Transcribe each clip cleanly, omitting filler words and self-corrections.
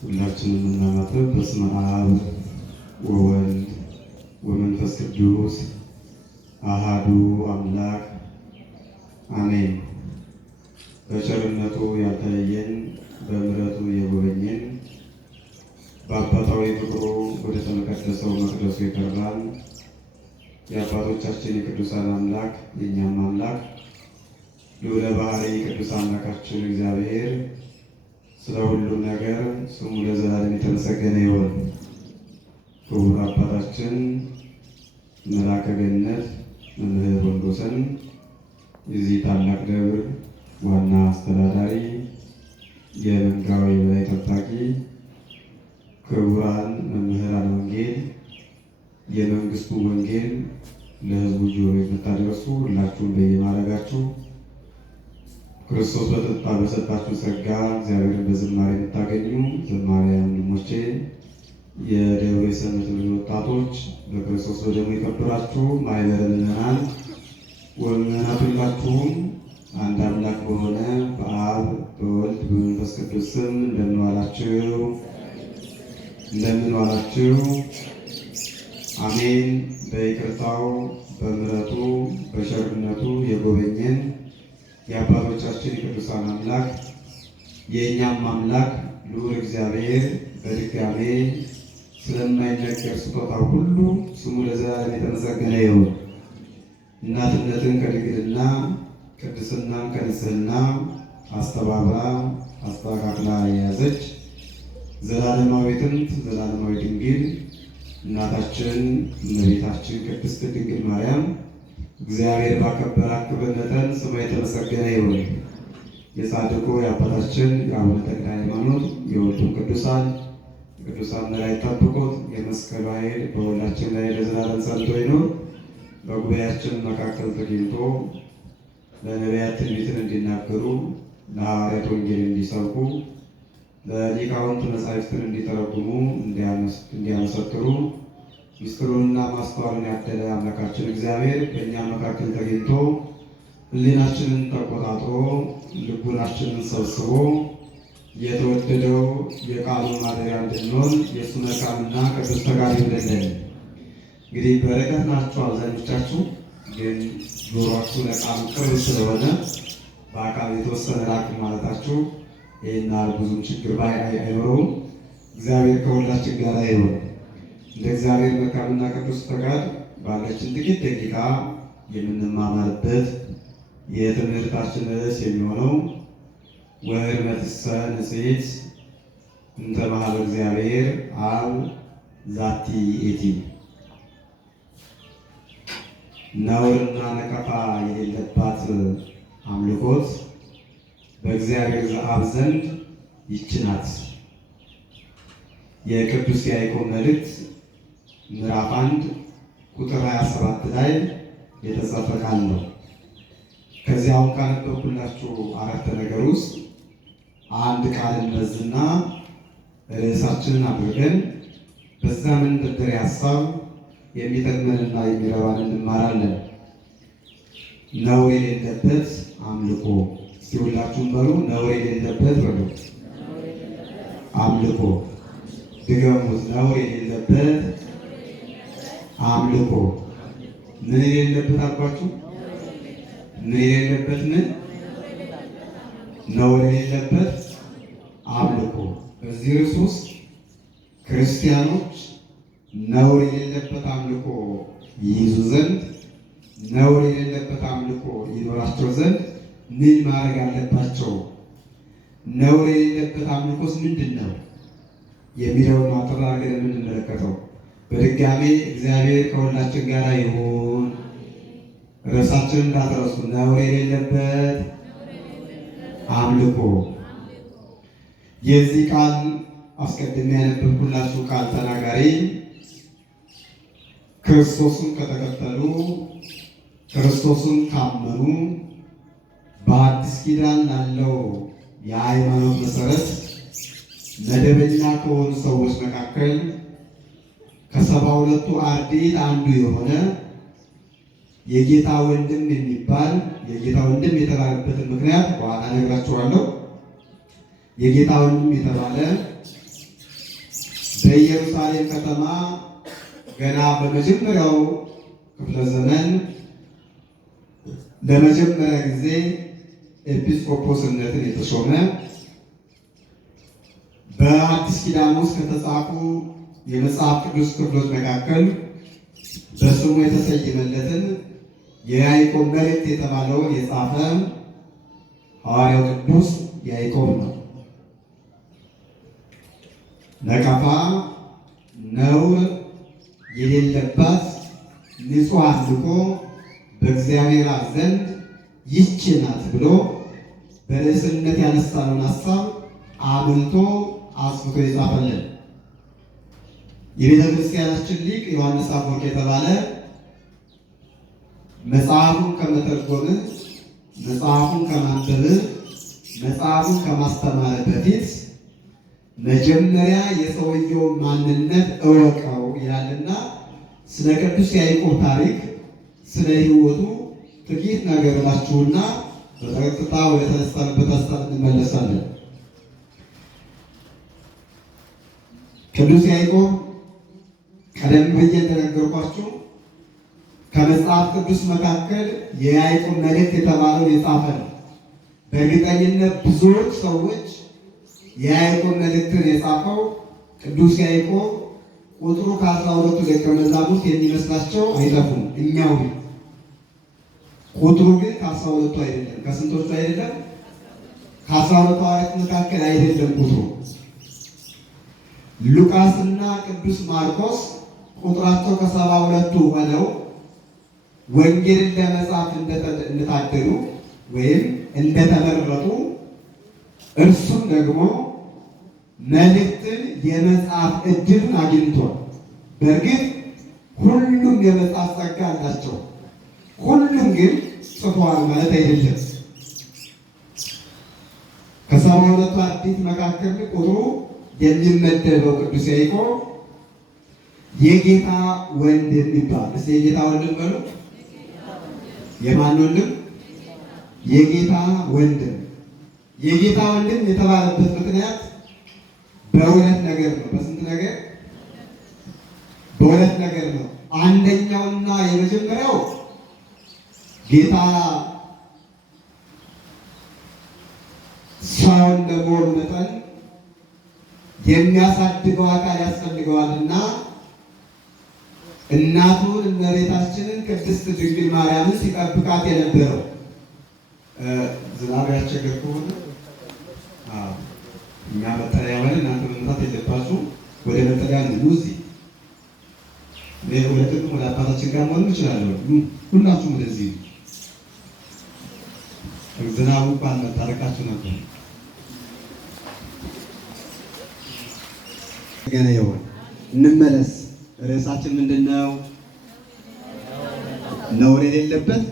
ሁላችንም እናማተብ። በስመ አብ ወወልድ ወመንፈስ ቅዱስ አሃዱ አምላክ አሜን። በቸርነቱ ያልተለየን በምሕረቱ የጎበኘን በአባታዊ ፍቅሩ ወደ ተቀደሰው መቅደሱ የቀረበን የአባቶቻችን የቅዱሳን አምላክ የእኛም አምላክ ልዑለ ባሕርይ ቅዱስ አምላካችን እግዚአብሔር ስለ ሁሉም ነገር ስሙ ለዘላለም የተመሰገነ ይሁን። ክቡር አባታችን መልአከ ገነት መምህር ወንዶሰን የዚህ ታላቅ ደብር ዋና አስተዳዳሪ፣ የመንጋው የበላይ ጠባቂ፣ ክቡራን መምህራን ወንጌል፣ የመንግስቱ ወንጌል ለሕዝቡ ጆሮ የምታደርሱ ሁላችሁም በየማዕረጋችሁ ክርስቶስ በሰጣችሁ ጸጋ እግዚአብሔርን በዝማሬ የምታገኙ ዘማሪያን ወንድሞቼ፣ የደብረ ሰንበት ወጣቶች፣ በክርስቶስ በደሙ የከበራችሁ ማኅበረ ምዕመናን ወምዕመናት ሁላችሁም አንድ አምላክ በሆነ በአብ በወልድ በመንፈስ ቅዱስ ስም እንደምን ዋላችሁ? እንደምን ዋላችሁ? አሜን። በይቅርታው በምሕረቱ በቸርነቱ የጎበኘን የአባቶቻችን የቅዱሳን አምላክ የእኛም አምላክ ልዑል እግዚአብሔር በድጋሜ ስለማይነገር ስጦታው ሁሉ ስሙ ለዘላለም የተመሰገነ ይሁን። እናትነትን ከድንግልና ቅድስናን ከንጽሕና አስተባብራ አስተካክላ የያዘች ዘላለማዊትን ዘላለማዊ ድንግል እናታችን እመቤታችን ቅድስት ድንግል ማርያም እግዚአብሔር ባከበራት ክብር መጠን ስሟ የተመሰገነ ይሁን። የጻድቁ የአባታችን የአቡነ ተክለ ሃይማኖት የሁሉም ቅዱሳን መላእክት ጠብቆት የመስቀሉ ኃይል በሁላችን ላይ ለዘላለም ጸንቶ ይኑር። በጉባኤያችን መካከል ተገኝቶ ለነቢያት ትንቢትን እንዲናገሩ፣ ለሐዋርያት ወንጌል እንዲሰብኩ፣ ለሊቃውንት መጻሕፍትን እንዲተረጉሙ፣ እንዲያመሰክሩ ምስጢሩንና ማስተዋልን ያደለ አምላካችን እግዚአብሔር በእኛ መካከል ተገኝቶ ሕሊናችንን ተቆጣጥሮ ልቡናችንን ሰብስቦ የተወደደው የቃሉ ማደሪያ እንድንሆን የእሱ መልካምና ቅዱስ ፈቃዱ ይሁንልን። እንግዲህ በርቀት ናችሁ አብዛኞቻችሁ፣ ግን ጆሯችሁ ለቃሉ ቅርብ ስለሆነ በአካል የተወሰነ ራቅ ማለታችሁ ይህና ብዙም ችግር አይኖረውም። እግዚአብሔር ከሁላችን ጋር ይሁን። እንደ እግዚአብሔር መልካምና ቅዱስ ፈቃድ ባለችን ጥቂት ደቂቃ የምንማማርበት የትምህርታችን ርዕስ የሚሆነው ወሕርመትሰ ንጽሕት እንተ መሀበ እግዚአብሔር አብ ዛቲ ይእቲ፣ ነውርና ነቀፋ የሌለባት አምልኮት በእግዚአብሔር አብ ዘንድ ይህች ናት። የቅዱስ ያዕቆብ መልእክት ምዕራፍ 1 ቁጥር 27 ላይ የተጻፈ ቃል ነው። ከዚያው ካነበብኩላችሁ አረፍተ ነገር ውስጥ አንድ ቃል እንመዝና ርዕሳችንን አድርገን በዛ መንደርደሪያ ሀሳብ የሚጠቅመንና የሚረባን እንማራለን። ነውር የሌለበት አምልኮ። እስኪ ሁላችሁም በሉ ነውር የሌለበት በሉ አምልኮ። ድገሙት። ነውር የሌለበት አምልኮ። ምን የሌለበት አልኳችሁ? ምን የሌለበት? ምን ነውር የሌለበት አምልኮ። በዚህ ርዕስ ውስጥ ክርስቲያኖች ነውር የሌለበት አምልኮ ይይዙ ዘንድ፣ ነውር የሌለበት አምልኮ ይኖራቸው ዘንድ ምን ማድረግ አለባቸው? ነውር የሌለበት አምልኮስ ምንድን ነው የሚለውን ማጥራ አድርገን የምንመለከተው። በድጋሜ እግዚአብሔር ከሁላችን ጋር ይሁን። ርዕሳችንን እንዳትረሱ። ነውር የሌለበት አምልኮ። የዚህ ቃል አስቀድሜ ያነበብኩላችሁ ቃል ተናጋሪ ክርስቶስን ከተከተሉ ክርስቶስን ካመኑ በአዲስ ኪዳን ላለው የሃይማኖት መሰረት መደበኛ ከሆኑ ሰዎች መካከል ከ72ቱ አርድእት አንዱ የሆነ የጌታ ወንድም የሚባል የጌታ ወንድም የተባለበትን ምክንያት በኋላ እነግራችኋለሁ። የጌታ ወንድም የተባለ በኢየሩሳሌም ከተማ ገና በመጀመሪያው ክፍለ ዘመን ለመጀመሪያ ጊዜ ኤጲስቆጶስነትን የተሾመ በአዲስ ኪዳን ውስጥ ከተጻፉ የመጽሐፍ ቅዱስ ክፍሎች መካከል በስሙ የተሰየመለትን የያዕቆብ መልእክት የተባለውን የጻፈ ሐዋርያው ቅዱስ ያዕቆብ ነው። ነቀፋ ነውር የሌለባት ንጹሕ አምልኮ በእግዚአብሔር አብ ዘንድ ይህች ናት ብሎ በርዕስነት ያነሳነውን ሐሳብ አብልቶ አስፍቶ የጻፈልን የቤተ ክርስቲያናችን ሊቅ ዮሐንስ አፈወርቅ የተባለ መጽሐፉን ከመተርጎም መጽሐፉን ከማንበብ መጽሐፉን ከማስተማር በፊት መጀመሪያ የሰውየው ማንነት እወቀው ይላልና ስለ ቅዱስ ያዕቆብ ታሪክ ስለ ሕይወቱ ጥቂት ነገር እላችሁና በቀጥታ ወደ ተነሳንበት ሐሳብ እንመለሳለን። ቅዱስ ያዕቆብ ቀደም ብዬ እንደነገርኳችሁ ከመጽሐፍ ቅዱስ መካከል የያዕቆብ መልእክት የተባለው የጻፈ ነው። በእርግጠኝነት ብዙዎች ሰዎች የያዕቆብ መልእክትን የጻፈው ቅዱስ ያዕቆብ ቁጥሩ ከ12 ደቀ መዛሙርት የሚመስላቸው አይጠፉም። እኛው ቁጥሩ ግን ከ12 አይደለም። ከስንቶቹ አይደለም? ከ12 ሐዋርያት መካከል አይደለም ቁጥሩ። ሉቃስና ቅዱስ ማርቆስ ቁጥራቸው ከ72ቱ ሆነው ወንጌልን ለመጻፍ እንደታደሉ ወይም እንደተመረጡ እርሱም ደግሞ መልእክትን የመጻፍ እድልን አግኝቷል። በእርግጥ ሁሉም የመጻፍ ጸጋ አላቸው። ሁሉም ግን ጽፏል ማለት አይደለም። ከ72ቱ አርድእት መካከል ቁጥሩ የሚመደበው ቅዱስ ያዕቆብ የጌታ ወንድም ይባላል። እስኪ የጌታ ወንድም በሉ። የማን ወንድም? የጌታ ወንድም። የጌታ ወንድም የተባለበት ምክንያት በሁለት ነገር ነው። በስንት ነገር? በሁለት ነገር ነው። አንደኛውና የመጀመሪያው ጌታ ሰው እንደመሆኑ መጠን የሚያሳድገው አካል ያስፈልገዋልና እናቱን እመቤታችንን ቅድስት ድንግል ማርያምን ሲጠብቃት የነበረው ዝናብ ያስቸገር ከሆነ እኛ መጠለያ ሆነ እናንተ መምጣት የለባችሁ። ወደ መጠለያ ነው እዚህ ሁለቱም ወደ አባታችን ጋር መሆን እንችላለን። ሁላችሁም ወደዚህ ዝናቡ እንኳን መታረቃችሁ ነበር። ገና ይሆን እንመለስ። ርዕሳችን ምንድነው? ነውር የሌለበት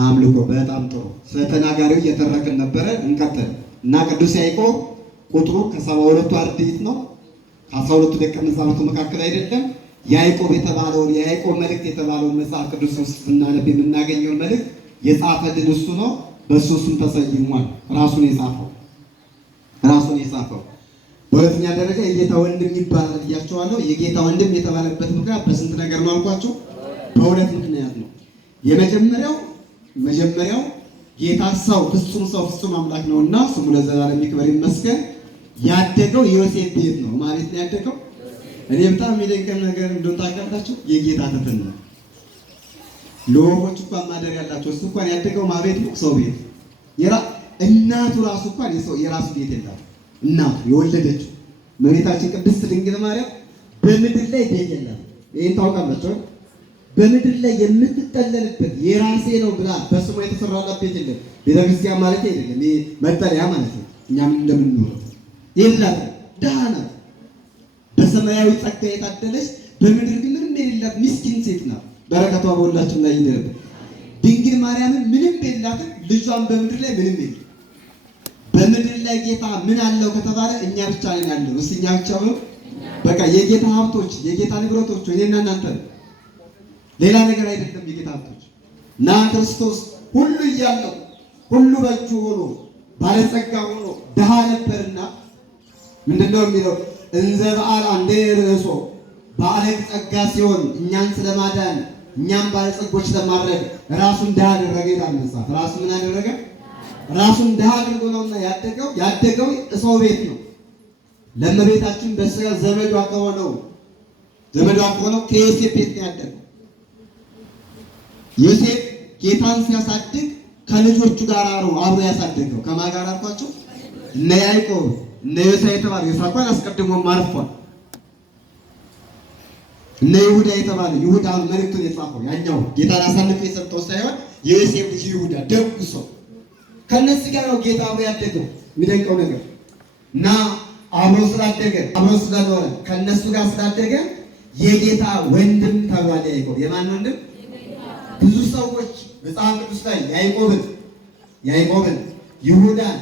አምልኮ። በጣም ጥሩ። ስለተናጋሪው እየተረክን ነበረ። እንቀጥል እና ቅዱስ ያዕቆብ ቁጥሩ ከ72ቱ አርድእት ነው። ከ12ቱ ደቀ መዛሙርቱ መካከል አይደለም። ያዕቆብ የተባለውን የያዕቆብ መልእክት የተባለውን መጽሐፍ ቅዱስ ውስጥ ስናነብ የምናገኘውን መልእክት የጻፈልን እሱ ነው። በእሱ ስም ተሰይሟል። ራሱን የጻፈው በሁለተኛ ደረጃ የጌታ ወንድም ይባላል ብያቸዋለሁ። የጌታ ወንድም የተባለበት ምክንያት በስንት ነገር ነው አልኳቸው? በሁለት ምክንያት ነው። መጀመሪያው ጌታ ሰው ፍጹም አምላክ ነውና ስሙ ለዘላለም ይክበር ይመስገን። ያደገው የዮሴፍ ቤት ነው ማለት ነው ያደገው። እኔ በጣም የሚደንቀኝ ነገር እንደው ታውቃላችሁ፣ የጌታ ትትና ለወፎች እንኳን ማደር ያላቸው እሱ እንኳን ያደገው ማቤት ሰው ቤት እናቱ ራሱ እንኳን የራሱ ቤት የላት። እናቱ የወለደችው እመቤታችን ቅድስት ድንግል ማርያም በምድር ላይ ቤት የላት። ይሄን ታውቃላችሁ። በምድር ላይ የምትጠለልበት የራሴ ነው ብላ በስሟ የተሰራላት ቤት የለም። ቤተክርስቲያን ማለት አይደለም፣ ይሄ መጠለያ ማለት ነው። እኛም እንደምንኖረው የላት። ደሃ ናት። በሰማያዊ ጸጋ የታደለች በምድር ግን ምንም የሌላት ምስኪን ሴት ናት። በረከቷ በሁላችን ላይ ይደርብ። ድንግል ማርያምን ምንም የላትም። ልጇን በምድር ላይ ምንም የለም። በምድር ላይ ጌታ ምን አለው ከተባለ እኛ ብቻ ነን ያለው። እኛ ብቻ ነው በቃ የጌታ ሀብቶች፣ የጌታ ንብረቶች እኔና እናንተ ነው። ሌላ ነገር አይደለም። የጌታ ሀብቶች እና ክርስቶስ ሁሉ እያለው ሁሉ በእጁ ሆኖ ባለጸጋ ሆኖ ድሃ ነበርና ምንድነው የሚለው? እንዘ በዓል አንዴ ርዕሶ በዓለም ጸጋ ሲሆን እኛን ስለማዳን እኛም ባለጸጎች ለማድረግ ራሱን ድሃ አደረገ ይላል መጽሐፍ። ራሱ ምን አደረገ? ራሱን ድሃ አድርጎ ነውና ያደገው ሰው ቤት ነው። ለእመቤታችን በስጋ ዘመዷ ከሆነው ከዮሴፍ ቤት ነው ያደገው። ዮሴፍ ጌታን ሲያሳድግ ከልጆቹ ጋር አብሮ ያሳደገው ከማን ጋር አልኳቸው? እነ ያዕቆብ እነ ዮሴፍ የተባሉ ዮሴፍን አስቀድሞ ማርፏል። እነ ይሁዳ የተባለ ይሁዳን መልእክቱን የጻፈው ያኛው ጌታን አሳልፎ የሰጠው ሳይሆን የዮሴፍ ልጅ ይሁዳ ደጉ ሰው ከነዚህ ጋር ነው ጌታ አብሮ ያደገው። የሚደንቀው ነገር እና አብሮ ስላደገ አብሮ ስለኖረ ከነሱ ጋር ስላደገ የጌታ ወንድም ተባለ። ያዕቆብ የማን ወንድም? ብዙ ሰዎች መጽሐፍ ቅዱስ ላይ ያዕቆብን፣ ይሁዳን፣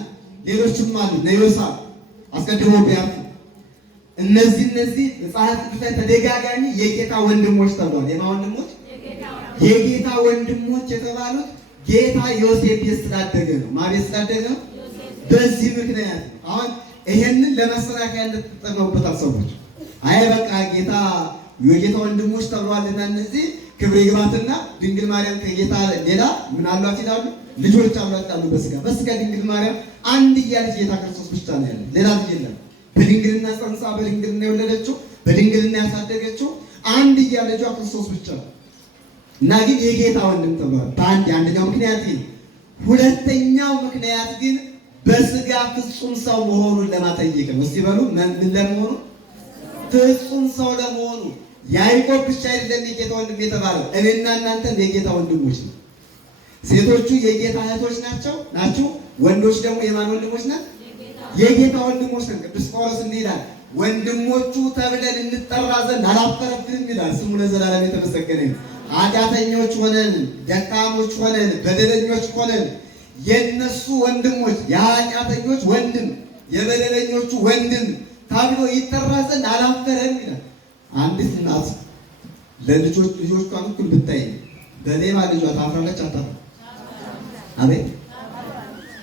ሌሎችም አሉ ነዮሳ አስቀድሞ ቢያርፉ እነዚህ መጽሐፍ ቅዱስ ላይ ተደጋጋሚ የጌታ ወንድሞች ተብለዋል። የማን ወንድሞች? የጌታ ወንድሞች የተባሉት ጌታ ዮሴፍ ቤት ስላደገ ነው። ማን ቤት ስላደገ ነው? በዚህ ምክንያት ነው። አሁን ይሄንን ለማስተካከያ እንደተጠቀሙበታል ሰዎች። አይ በቃ ጌታ የጌታ ወንድሞች ተብለዋልና እነዚህ ክብር ይግባትና ድንግል ማርያም ከጌታ ሌላ ምን አሏት ይላሉ? ልጆች አሏት ይላሉ። በስጋ ድንግል ማርያም አንድያ ልጅ ጌታ ክርስቶስ ብቻ ነው ያለው፣ ሌላ ልጅ የለም። በድንግልና ጸንሳ በድንግልና የወለደችው በድንግልና ያሳደገችው አንድያ ልጇ ክርስቶስ ብቻ ነው እና ግን የጌታ ወንድም ተብሏል። አንደኛው ምክንያት ይህ። ሁለተኛው ምክንያት ግን በስጋ ፍጹም ሰው መሆኑን ለማጠየቅ ነው። እስቲ በሉ ምን ለመሆኑ? ፍጹም ሰው ለመሆኑ። ያዕቆብ ብቻ አይደለም የጌታ ወንድም የተባለው፣ እኔና እናንተም የጌታ ወንድሞች ነው። ሴቶቹ የጌታ እህቶች ናቸው። ወንዶች ደግሞ የማን ወንድሞች ናቸው? የጌታ ወንድሞች ነን። ቅዱስ ጳውሎስ እንዲህ ይላል፣ ወንድሞቹ ተብለን እንጠራ ዘንድ አላፈረብንም ይላል። ስሙ ለዘላለም የተመሰገነ ይሁን። ኃጢአተኞች ሆነን ደካሞች ሆነን በደለኞች ሆነን የነሱ ወንድሞች የኃጢአተኞች ወንድም የበደለኞቹ ወንድም ተብሎ ይጠራ ዘንድ አላፈረንም ይላል። አንዲት እናት ልጆቿን እኩል ብታይ በሌባ ልጇ ታፍራለች አታፍርም? አቤት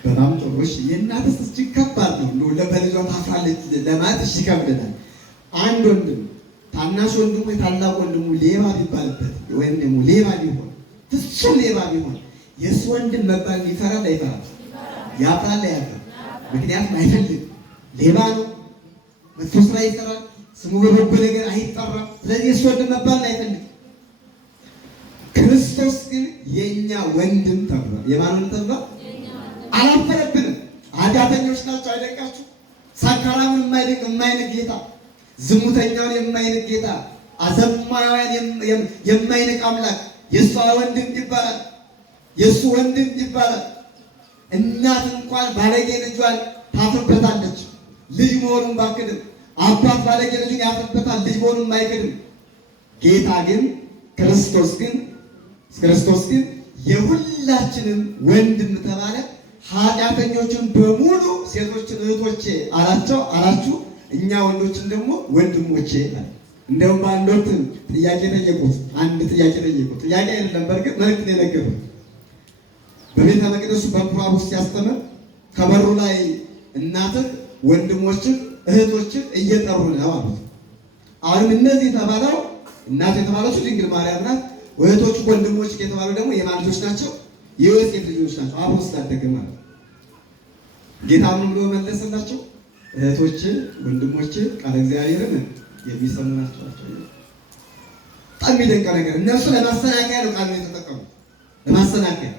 በጣም ጥሩ። እሺ የእናትስ እጅግ ከባድ ነው። በልጇ ታፍራለች ለማለት እሺ ይከብደናል። አንድ ወንድም ታናሽ ወንድሙ የታላቅ ወንድሙ ሌባ ቢባልበት ወይም ደግሞ ሌባ ቢሆን ፍጹም ሌባ ቢሆን የእሱ ወንድም መባል ይፈራል አይፈራም? ያፍራል አያፍርም? ምክንያቱም አይፈልግም። ሌባ ነው፣ መጥፎ ስራ ይሰራል፣ ስሙ በበጎ ነገር አይጠራም። ስለዚህ የእሱ ወንድም መባል አይፈልግም። ክርስቶስ ግን የእኛ ወንድም ተብሏል። የማን ወንድም ተብሏል? አላፈረብንም። ኃጢአተኞች ናቸው አይደንቃችሁ? ሰካራሙን የማይንቅ ጌታ፣ ዝሙተኛውን የማይንቅ ጌታ፣ አዘማውያን የማይንቅ አምላክ የእሷ ወንድም ይባላል። የእሱ ወንድም ይባላል። እናት እንኳን ባለጌ ልጇን ታፍርበታለች ልጅ መሆኑን ባክድም። አባት ባለጌ ልጁን ያፍርበታል ልጅ መሆኑን አይክድም። ጌታ ግን ክርስቶስ ግን የሁላችንም ወንድም ተባለ። ኃጢአተኞችን በሙሉ ሴቶችን እህቶቼ አላችሁ፣ እኛ ወንዶችን ደግሞ ወንድሞቼ አለ። እንደውም በአንድ ወቅት ጥያቄ ጠየቁት። ጥያቄ አይደለም በእርግጥ መልዕክት ነው የነገሩት። በቤተ መቅደሱ በምኩራብ ውስጥ ሲያስተምር ከበሩ ላይ እናትህ ወንድሞችህ እህቶችህ እየጠሩ ነው አሉት። አሁንም እነዚህ የተባለው እናት የተባለችው ድንግል ማርያም ናት። እህቶቹ ወንድሞች የተባሉ ደግሞ የማን ልጆች ናቸው? የዮሴፍ ልጆች ናቸው። አብሮ ስላደገ ማለት ጌታ ምን ብሎ መለሰላቸው? እህቶች ወንድሞች ቃለ እግዚአብሔርን የሚሰሙ ናቸው። በጣም የሚደንቀው ነገር እነሱ ለማሰናከያ ነው ቃል የተጠቀሙ ለማሰናከያ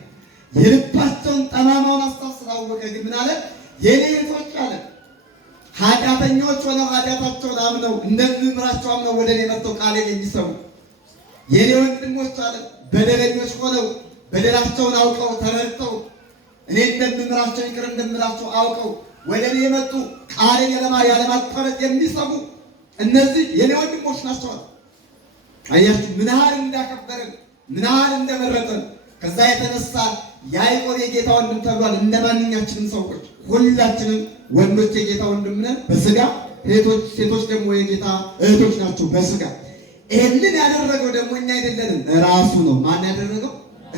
የልባቸውን ጠማማውን ሐሳብ ስላወቀ ግን ምን አለ? የኔ እህቶች አለ ኃጢአተኞች ሆነው ኃጢአታቸውን አምነው እንደምምራቸው አምነው ወደ እኔ መጥተው ቃሌን የሚሰሙ የኔ ወንድሞች አለ በደለኞች ሆነው በደላቸውን አውቀው ተረድተው እኔ እንደምምራቸው ይቅር እንደምላቸው አውቀው ወደ እኔ የመጡ ቃሌን ያለማቋረጥ የሚሰሙ እነዚህ የኔ ወንድሞች ናቸው። አያችሁ ምን ያህል እንዳከበረን ምን ያህል እንደመረጠን። ከዛ የተነሳ ያዕቆብ የጌታ ወንድም ተብሏል። እንደማንኛችንም ሰዎች ሁላችንም ወንዶች የጌታ ወንድም ነን በስጋ፣ ሴቶች ደግሞ የጌታ እህቶች ናቸው በስጋ። ይሄንን ያደረገው ደግሞ እኛ አይደለንም ራሱ ነው። ማን ያደረገው?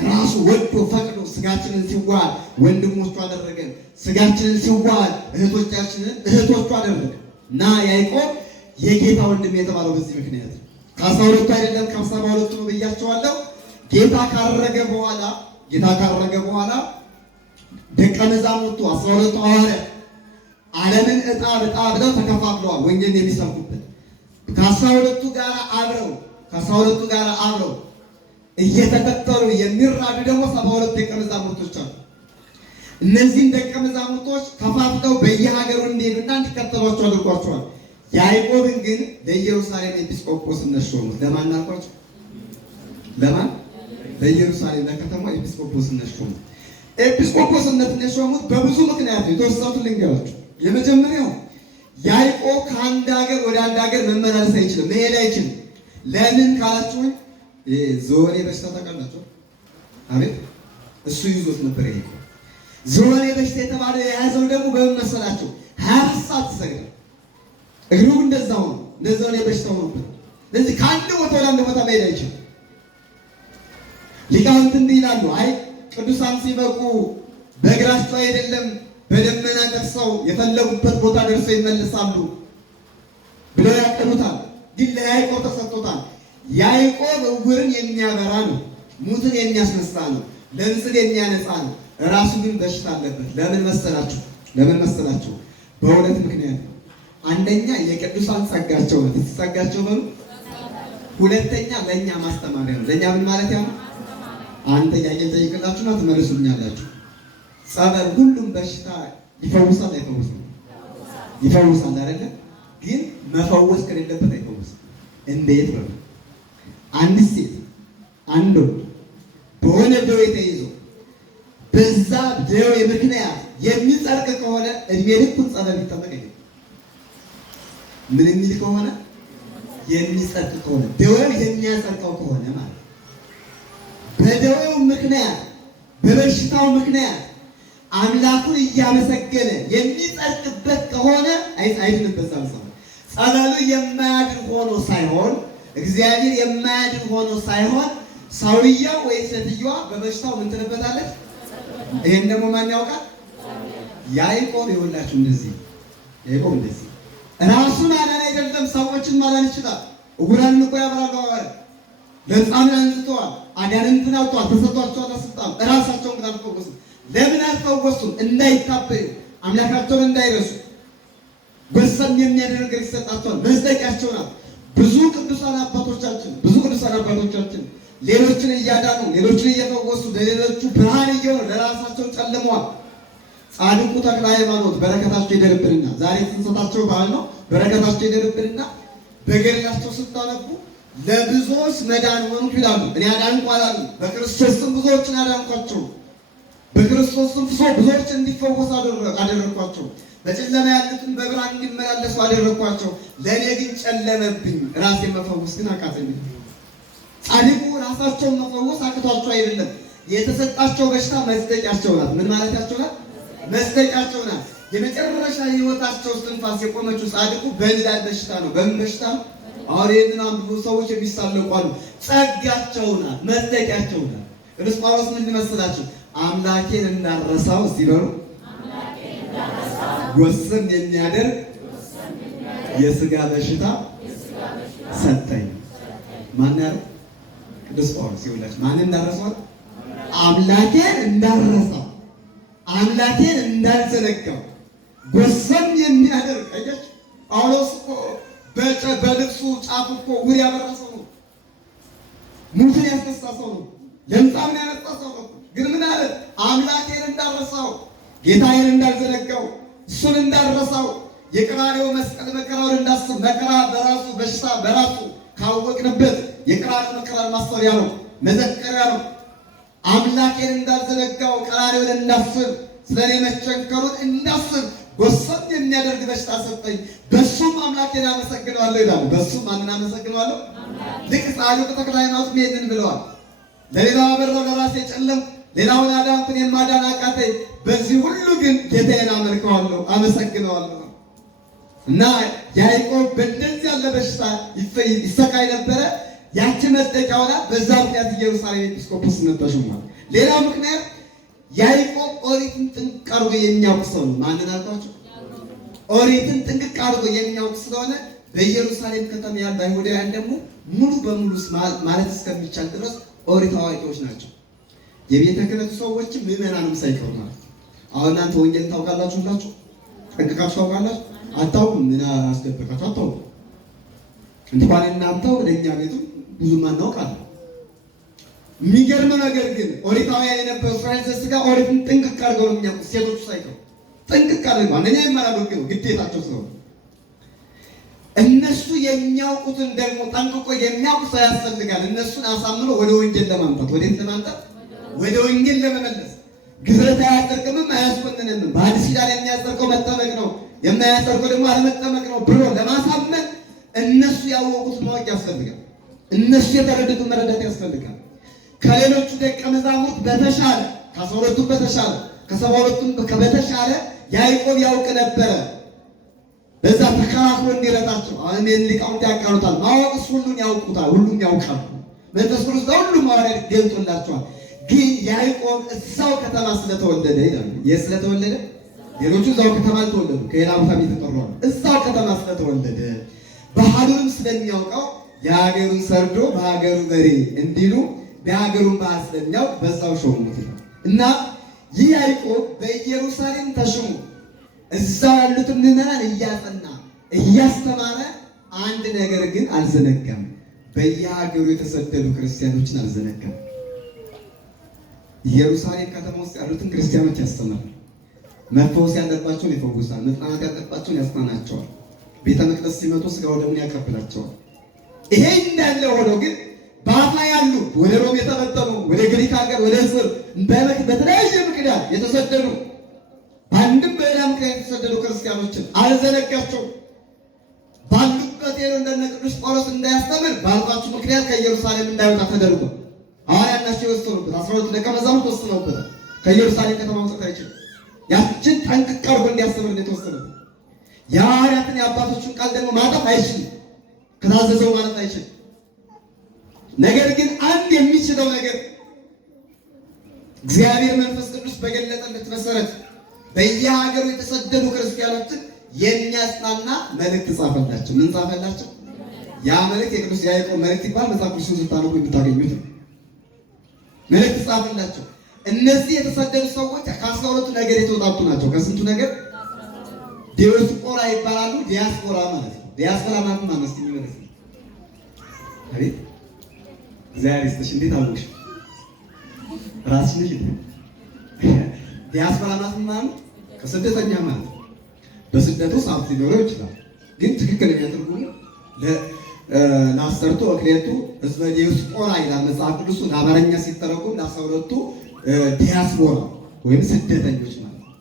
ራሱ ወዶ ፈቅዶ ስጋችንን ሲዋሃድ ወንድሞቹ አደረገን። ስጋችንን ሲዋሃድ እህቶቻችንን እህቶቹ አደረገን እና ያዕቆብ የጌታ ወንድም የተባለው በዚህ ምክንያት ከ12 አይደለም ከ72 ነው ብያቸዋለሁ። ጌታ ካረገ በኋላ ደቀ መዛሙርቱ 12 ሐዋርያት ዓለምን ዕጣ ብለው ተከፋፍለዋል። ወንጌል የሚሰብኩበት ከ12ቱ ጋር አብረው እየተከተሉ የሚራዱ ደግሞ 72 ደቀ መዛሙርቶች አሉ። እነዚህን ደቀ መዛሙርቶች ከፋፍለው በየሀገሩ እንዲሄዱና እንዲከተሏቸው አድርጓቸዋል። ያዕቆብን ግን ለኢየሩሳሌም ኤጲስቆጶስነት ሾሙት። ለማን አልኳቸው? ለማን? ለኢየሩሳሌም ለከተማ ኤጲስቆጶስነት ሾሙት። ኤጲስቆጶስነት የሾሙት በብዙ ምክንያት ነው። የተወሰኑትን ልንገራችሁ። የመጀመሪያው ያዕቆብ ከአንድ ሀገር ወደ አንድ ሀገር መመላለስ አይችልም፣ መሄድ አይችልም። ለምን ካላችሁኝ ዝሆኔ በሽታ ታውቃላችሁ? አቤት እሱ ይዞት ነበር። ይሄ ዝሆኔ በሽታ የተባለ የያዘው ደግሞ በምን መሰላችሁ? 24 ሰዓት ይሰግዳል። እግሩ እንደዛው ነው። እንደዛው ነው በሽታው ነው። ስለዚህ ከአንድ ቦታ ወደ አንድ ቦታ መሄድ አይችልም። ሊቃውንት እንዲህ ይላሉ፣ አይ ቅዱሳን ሲበቁ በእግራቸው አይደለም በደመና ደርሰው የፈለጉበት ቦታ ደርሰው ይመለሳሉ ብለው ያቀኑታል። ግን ለያዕቆብ ተሰጥቶታል። ያዕቆብ ዕውርን የሚያበራ ነው፣ ሙትን የሚያስነሳ ነው፣ ለምጽን የሚያነጻ ነው። ራሱ ግን በሽታ አለበት። ለምን መሰላችሁ? በሁለት ምክንያት። አንደኛ የቅዱሳን ጸጋቸው ነው፣ ጸጋቸው ነው። ሁለተኛ ለእኛ ማስተማሪያ ነው። ለእኛ ምን ማለት ነው? አንተ ያየን ጠይቅላችሁና ትመልሱልኛላችሁ። ጸበል ሁሉም በሽታ ይፈውሳል አይፈውስም? ይፈውሳል አይደለ? ግን መፈወስ ከሌለበት አይፈውስም። እንዴት ነው? አንድ ሴት አንድ ወንድ በሆነ ደዌ ተይዞ በዛ ደዌ ምክንያት የሚጸድቅ ከሆነ እድሜ ልኩን ጸበል ይጠመቅ አይደል? ምን የሚል ከሆነ የሚጸድቅ ከሆነ ደዌው የሚያጸድቀው ከሆነ ማለት በደዌው ምክንያት በበሽታው ምክንያት አምላኩን እያመሰገነ የሚጸድቅበት ከሆነ አይድንበት። ጸበሉ የማያድን ሆኖ ሳይሆን እግዚአብሔር የማያድን ሆኖ ሳይሆን ሰውየው ወይ ሴትዮዋ በበሽታው ምን ትነበታለች? ይሄን ደግሞ ማን ያውቃል? ያዕቆብ ይኸውላችሁ እንደዚህ ያዕቆብ እንደዚህ ራሱን ማዳን አይደለም ሰዎችን ማዳን ይችላል። ዕውራንን እኮ ያበራል፣ ለምጻምን አንጽተዋል፣ አጋንንትን አውጥተዋል፣ ተሰጥቷቸዋል ስልጣን። ራሳቸውን ግን አልፈወሱም። ለምን አልፈወሱም? እንዳይታበዩ፣ አምላካቸውን እንዳይረሱ በሰም የሚያደርግ ይሰጣቸዋል። መጽደቂያቸው ናት። ብዙ ቅዱሳን አባቶቻችን ሌሎችን እያዳኑ ሌሎችን እየፈወሱ ለሌሎቹ ብርሃን እየሆኑ ለራሳቸው ጨልመዋል። ጻድቁ ተክለ ሃይማኖት በረከታቸው ይደርብንና ዛሬ ጽንሰታቸው በዓል ነው። በረከታቸው ይደርብንና በገድላቸው ስታነቡ ለብዙዎች መዳን ሆንኩ ይላሉ። እኔ አዳንኩ አላሉ። በክርስቶስ ስም ብዙዎችን አዳንኳቸው። በክርስቶስ ስም ብዙዎች እንዲፈወሱ አደረኳቸው። በጨለማ ያሉትን በብርሃን እንዲመላለሱ አደረኳቸው። ለእኔ ግን ጨለመብኝ፣ ራሴን መፈወስ ግን አቃተኝ። ጻድቁ ራሳቸውን መፈወስ አቅቷቸው አይደለም። የተሰጣቸው በሽታ መጽደቂያቸው ናት። ምን ማለታቸው ናት? መጽደቂያቸው ናት። የመጨረሻ ሕይወታቸው እስትንፋስ የቆመችው ጻድቁ በንዳድ በሽታ ነው። በምን በሽታ ነው? አሁን ይህንን አንብቡ ሰዎች የሚሳለቁ አሉ። ጸጋቸው ናት፣ መጽደቂያቸው ናት። ቅዱስ ጳውሎስ ምን ይመስላችሁ? አምላኬን እንዳረሳው ሲበሩ ወስን የሚያደርግ የሥጋ በሽታ ሰጠኝ። ማን ያለው? ቅዱስ ጳውሎስ ይኸውላችሁ ማን እንዳረሳው? አምላኬን እንዳረሳው፣ አምላኬን እንዳልዘነጋው ወስን የሚያደርግ አያችሁ። ጳውሎስ እኮ በልብሱ ጫፍ እኮ ውር ያበረሰው ነው። ሙትን ያስነሳ ሰው ነው። ለምጻምን ያነጻ ሰው ነው። ግን ምን አለ? አምላኬን እንዳረሳው፣ ጌታዬን እንዳልዘነጋው፣ እሱን እንዳልረሳው፣ የቀራንዮ መስቀል መከራውን እንዳስብ። መከራ በራሱ በሽታ በራሱ ካወቅንበት የቀራንዮ መከራ ማሰቢያ ነው፣ መዘከሪያ ነው። አምላኬን እንዳልዘነጋው፣ ቀራንዮን እንዳስብ፣ ስለኔ መቸንከሩን እንዳስብ ጎሰም የሚያደርግ በሽታ ሰጠኝ። በሱም አምላኬን አመሰግነዋለሁ ይላሉ። በሱም ማንን አመሰግነዋለሁ? ልክ ጻድቁ ተክለ ሃይማኖት ይሄንን ብለዋል። ለሌላው አበራሁ ለራሴ ጨለምኩ፣ ሌላውን አዳንኩ እኔን ማዳን አቃተኝ። በዚህ ሁሉ ግን ጌታዬን አመልከዋለሁ አመሰግነዋለሁ። እና ያዕቆብ በእንደዚህ ያለ በሽታ ይሰቃይ ነበረ። ያቺ መጽደቂያ ሆና በዛ ምክንያት ኢየሩሳሌም ኤጲስቆጶስነት ተሾሟል። ሌላው ምክንያት ያዕቆብ ኦሪትን ጥንቅቅ አድርጎ የሚያውቅ ሰው ነው። ማንን አልኳቸው? ኦሪትን ጥንቅቅ አድርጎ የሚያውቅ ስለሆነ በኢየሩሳሌም ከተማ ያሉ አይሁዳውያን ደግሞ ሙሉ በሙሉ ማለት እስከሚቻል ድረስ ኦሪት አዋቂዎች ናቸው። የቤተ ክህነቱ ሰዎችም ምዕመናንም ሳይቀሩ ማለት። አሁን እናንተ ወንጌል ታውቃላችሁ ሁላችሁ? ጠንቅቃችሁ ታውቃላችሁ? አታውቁም? ምን አስደበቃችሁ? አታውቁም? እንኳን እናንተ ወደ እኛ ቤቱ ብዙም አናውቃለን። የሚገርም ነገር ግን ኦሪታውያን የነበሩ እስራኤል ዘሥጋ ኦሪትን ጥንቅቅ አድርገው ነው የሚያውቁት። ሴቶቹ ሳይቀሩ ጥንቅቅ አድርገው አንደኛ ይማራሉ፣ ግን ግዴታቸው ስለሆነ እነሱ የሚያውቁትን ደግሞ ጠንቅቆ የሚያውቁ ሰው ያስፈልጋል። እነሱን አሳምኖ ወደ ወንጌል ለማምጣት ወዴት ለማምጣት? ወደ ወንጌል ለመመለስ። ግዝረት አያጸድቅምም አያስኮንንምም። በአዲስ ኪዳን የሚያጸድቀው መጠመቅ ነው፣ የማያጸድቀው ደግሞ አለመጠመቅ ነው ብሎ ለማሳመን እነሱ ያወቁት ማወቅ ያስፈልጋል። እነሱ የተረዱትን መረዳት ያስፈልጋል። ከሌሎቹ ደቀ መዛሙርት በተሻለ ከ12ቱ በተሻለ ከ72ቱም በተሻለ ያዕቆብ ያውቅ ነበረ። በዛ ተከራክሮ እንዲረታቸው አሁን ሊቃውንት ያቃኑታል። ማወቅስ ሁሉን ያውቁታል፣ ሁሉም ያውቃሉ። መንፈስ ቅዱስ ለሁሉም ሐዋርያት ገልጦላቸዋል። ግን ያዕቆብ እዛው ከተማ ስለተወለደ ይላሉ። ስለተወለደ ሌሎቹ እዛው ከተማ አልተወለዱ፣ ከሌላ ቦታ የተጠሩ አሉ። እዛው ከተማ ስለተወለደ ባህሉንም ስለሚያውቀው የሀገሩን ሰርዶ በሀገሩ በሬ እንዲሉ በሀገሩን ባህል ስለሚያውቅ በዛው ሾሙት ይላል እና ይህ ያዕቆብ በኢየሩሳሌም ተሾሙ። እዛው ያሉትን ምዕመናን እያጸና እያስተማረ፣ አንድ ነገር ግን አልዘነጋም። በየሀገሩ የተሰደዱ ክርስቲያኖችን አልዘነጋም። ኢየሩሳሌም ከተማ ውስጥ ያሉትን ክርስቲያኖች ያስተምራል። መፈወስ ያለባቸውን ይፈውሳል። መጽናናት ያለባቸውን ያጽናናቸዋል። ቤተ መቅደስ ሲመጡ ሥጋው ደሙን ያቀብላቸዋል። ይሄ እንዳለ ሆኖ ግን በአፋ ያሉ ወደ ሮም የተበተኑ፣ ወደ ግሪክ ሀገር፣ ወደ እስር በተለያየ ምክንያት የተሰደዱ፣ በአንድም በሌላ ምክንያት የተሰደዱ ክርስቲያኖችን አልዘነጋቸውም። ባሉበት ሄዶ እንደነ ቅዱስ ጳውሎስ እንዳያስተምር ባልኳችሁ ምክንያት ከኢየሩሳሌም እንዳይወጣ ተደርጎ ሐዋርያት ናቸው የወሰኑበት። 12 ደቀ መዛሙርት ወስነውበታል። ከኢየሩሳሌም ከተማ መውጣት አይችልም። ያችን ጠንቅቅ አድርጎ እንዲያስተምር ነው የተወሰነበት። የሐዋርያትን የአባቶችን ቃል ደግሞ ማጠፍ አይችልም። ከታዘዘው ማለት አይችልም። ነገር ግን አንድ የሚችለው ነገር እግዚአብሔር መንፈስ ቅዱስ በገለጠለት መሰረት በየሀገሩ የተሰደዱ ክርስቲያኖችን የሚያጽናና መልእክት ጻፈላቸው። ምን ጻፈላቸው? ያ መልእክት የቅዱስ ያዕቆብ መልእክት ይባል። መጽሐፍ ቅዱስን ስታነቡ የምታገኙት ነው። መልእክት ጻፈላቸው። እነዚህ የተሰደዱ ሰዎች ከ12ቱ ነገድ የተወጣጡ ናቸው። ከስንቱ ነገድ? ዲዮስቆራ ይባላሉ። ዲያስፖራ ማለት ነው። ዲያስፖራ ማለት ማለት ነው የሚመለስ ነው። አቤት እግዚአብሔር ይስጥሽ። እንዴት አወቅሽ? ራስሽ ነሽ። ዲያስፖራ ማለት ከስደተኛ ማለት ነው። በስደቱ ሀብት ሊኖረው ይችላል፣ ግን ትክክለኛ ትርጉሙ ለአሰርቱ እክሌቱ ህዝበ ዲዮስቆራ ይላል መጽሐፍ ቅዱሱ። ለአማርኛ ሲተረጉም ለ12ቱ ዲያስፖራ ወይም ስደተኞች ማለት ነው።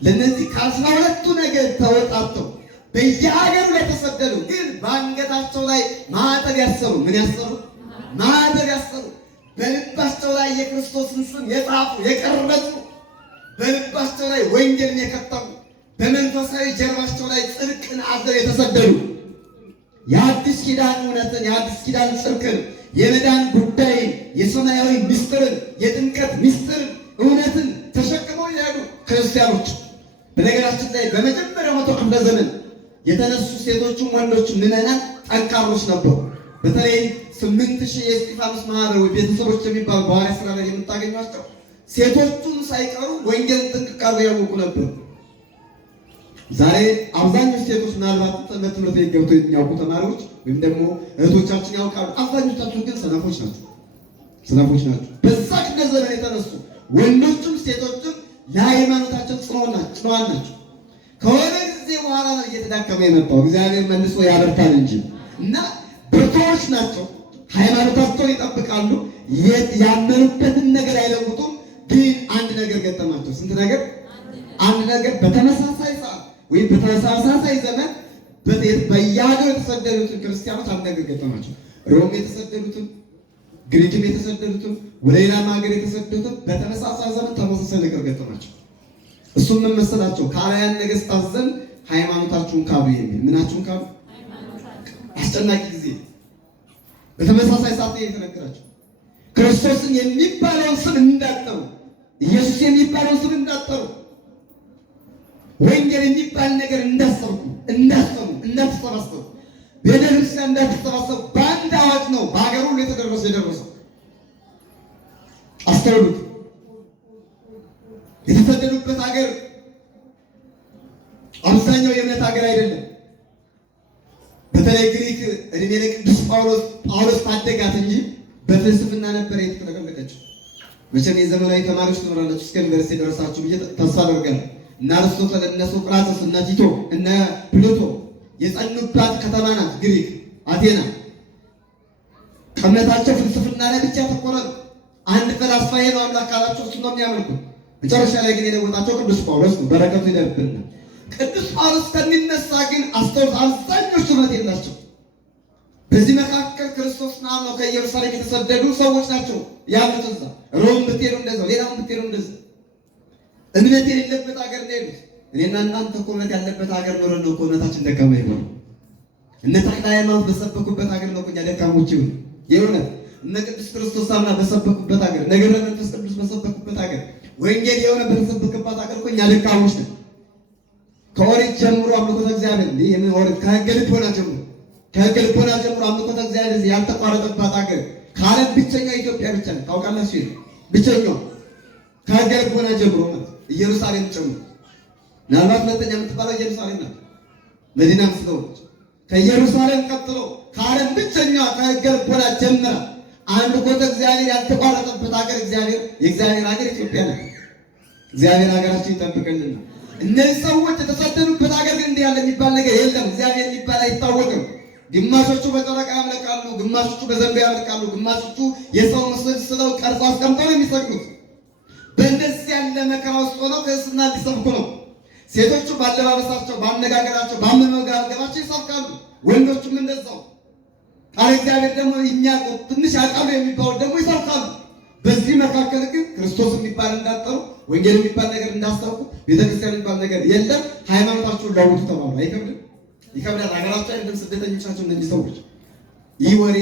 ለነዚህ ከ12ቱ ነገድ ተወጣጥተው በየሀገሩ ላይ ተሰደዱ፣ ግን በአንገታቸው ላይ ማዕተብ ያሰሩ። ምን ያሰሩ? ማዕተብ ያሰሩ። በልባቸው ላይ የክርስቶስን ስም የጻፉ የቀረጹ፣ በልባቸው ላይ ወንጌልን የከተሙ፣ በመንፈሳዊ ጀርባቸው ላይ ጽድቅን አዘው የተሰደዱ፣ የአዲስ ኪዳን እውነትን፣ የአዲስ ኪዳን ጽድቅን፣ የመዳን ጉዳይን፣ የሰማያዊ ምስጢርን፣ የጥምቀት ምስጢርን፣ እውነትን ተሸክመው የሄዱ ክርስቲያኖች። በነገራችን ላይ በመጀመሪያው መቶ ክፍለ ዘመን የተነሱ ሴቶቹም ወንዶቹም ምዕመናን ጠንካሮች ነበሩ። በተለይ 8000 የእስጢፋኖስ ማህበር ቤተሰቦች የሚባሉ በሐዋርያት ሥራ ላይ የምታገኟቸው ሴቶቹን ሳይቀሩ ወንጌልን ጥንቅቅ አድርገው ያወቁ ነበሩ። ዛሬ አብዛኞቹ ሴቶች ምናልባት በትምህርት ቤት ገብተው የሚያውቁ ተማሪዎች ወይም ደግሞ እህቶቻችን ያውቃሉ። አብዛኞቻችሁ ግን ሰነፎች ናቸው። በዛ ክፍለ ዘመን የተነሱ ወንዶችም ሴቶችም ለሃይማኖታቸው ጽኑዓን ናቸው። ከሆነ ጊዜ በኋላ ነው እየተዳከመ የመጣው። እግዚአብሔር መልሶ ያበርታል እንጂ እና ብርቶች ናቸው። ሃይማኖታቸውን ይጠብቃሉ። ያመኑበትን ነገር አይለውጡም። ግን አንድ ነገር ገጠማቸው። ስንት ነገር? አንድ ነገር በተመሳሳይ ሰዓት ወይም በተመሳሳይ ዘመን በየሀገሩ የተሰደዱትን ክርስቲያኖች አንድ ነገር ገጠማቸው። ሮም የተሰደዱትን፣ ግሪክም የተሰደዱትን፣ ወደ ሌላም ሀገር የተሰደዱትን በተመሳሳይ ዘመን ተመሳሳይ ነገር ገጠማቸው። እሱም ምን መሰላቸው? ከአርያን ነገሥታት ዘንድ ሃይማኖታችሁን ካዱ የሚል። ምናችሁን ካዱ? አስጨናቂ ጊዜ በተመሳሳይ ሰዓት የተነገራቸው ክርስቶስን የሚባለውን ስም እንዳጠሩ፣ ኢየሱስ የሚባለውን ስም እንዳጠሩ፣ ወንጌል የሚባል ነገር እንዳሰሩ፣ እንዳሰሙ፣ እንዳተሰባሰቡ ቤተክርስቲያን እንዳትሰባሰብ በአንድ አዋጅ ነው በሀገሩ ሁሉ የደረሰው። አስተውሉት። የተሰደዱበት ሀገር አብዛኛው የእምነት ሀገር አይደለም። በተለይ ግሪክ እድሜ ለቅዱስ ጳውሎስ ታደጋት እንጂ በፍልስፍና ነበር የተጠቀለቀችው። መቼም የዘመናዊ ተማሪዎች ትኖራላችሁ እስከ ዩኒቨርሲቲ የደረሳችሁ ብዬ ተስፋ አደርጋለሁ። እነ አርስቶትል፣ እነ ሶቅራጥስ፣ እነ ቲቶ፣ እነ ፕሉቶ የጸኑባት ከተማ ናት ግሪክ አቴና። ከእምነታቸው ፍልስፍና ላይ ብቻ ያተኮረ አንድ ፈላስፋ ነው አምላክ ካላቸው እሱ ነው የሚያመልኩት። መጨረሻ ላይ ግን የለወጣቸው ቅዱስ ጳውሎስ ነው። በረከቱ ይደርብና ቅዱስ ጳውሎስ ከሚነሳ ግን አብዛኞቹ እምነት የላቸው። በዚህ መካከል ክርስቶስን አምነው ከኢየሩሳሌም የተሰደዱ ሰዎች ናቸው ያሉት። እዛ ሮም ብትሄዱ እንደዛው፣ ሌላም ብትሄዱ እንደዛው እምነት የሌለበት ሀገር ነው ያሉት። እኔና እናንተ እኮ እምነት ያለበት ሀገር ኖረን ነው እኮ እምነታችን ደካማ ይሆን። እነ ተክለ ሃይማኖት በሰበኩበት ሀገር ነው እኮ እኛ ደካሞች ይሁን። የእውነት እነ ቅዱስ ክርስቶስ አምና በሰበኩበት ሀገር፣ እነ ገብረ መንፈስ ቅዱስ በሰበኩበት ሀገር፣ ወንጌል የሆነ በተሰበከባት ሀገር እኮ እኛ ደካሞች ነን። ከኦሪት ጀምሮ አምልኮተ እግዚአብሔር እንዴ የምን ኦሪት ከሕገ ልቦና ጀምሮ አምልኮተ እግዚአብሔር ያልተቋረጠባት ሀገር ከዓለም ብቸኛው ኢትዮጵያ ብቻ ነው። ታውቃላችሁ? ብቸኛው ከሕገ ልቦና ጀምሮ ማለት ኢየሩሳሌም ጨምሮ። ምናልባት ሁለተኛ የምትባለው ኢየሩሳሌም ናት፣ መዲናም ስለሆነች። ከኢየሩሳሌም ቀጥሎ ከዓለም ብቸኛዋ ከሕገ ልቦና ጀምራ አምልኮተ እግዚአብሔር ያልተቋረጠበት ሀገር የእግዚአብሔር ሀገር ኢትዮጵያ ናት። እግዚአብሔር ሀገራችን ይጠብቅልና እነዚህ ሰዎች የተሰደዱበት ሀገር ግን እንዲህ ያለ የሚባል ነገር የለም። እግዚአብሔር የሚባል አይታወቅም። ግማሾቹ በጨረቃ ያመልካሉ፣ ግማሾቹ በዘንዶ ያመልካሉ፣ ግማሾቹ የሰው ምስል ስለው ቀርጾ አስቀምጠው ነው የሚሰግዱት። በእንደዚህ ያለ መከራ ውስጥ ሆነው ክርስትና ሊሰብኩ ነው። ሴቶቹ ባለባበሳቸው፣ ባነጋገራቸው፣ ባመጋገባቸው ይሰብካሉ። ወንዶቹም እንደዛው። ቃል እግዚአብሔር ደግሞ እኛ ትንሽ ያውቃሉ የሚባሉ ደግሞ ይሰብካሉ። በዚህ መካከል ግን ክርስቶስ የሚባል እንዳጠሩ፣ ወንጌል የሚባል ነገር እንዳስታውቁ፣ ቤተክርስቲያን የሚባል ነገር የለም። ሃይማኖታቸውን ለውጡ ተባሉ። አይከብድም? ይከብዳል። ሀገራቸው አይደለም ስደተኞች ናቸው እነዚህ ሰዎች። ይህ ወሬ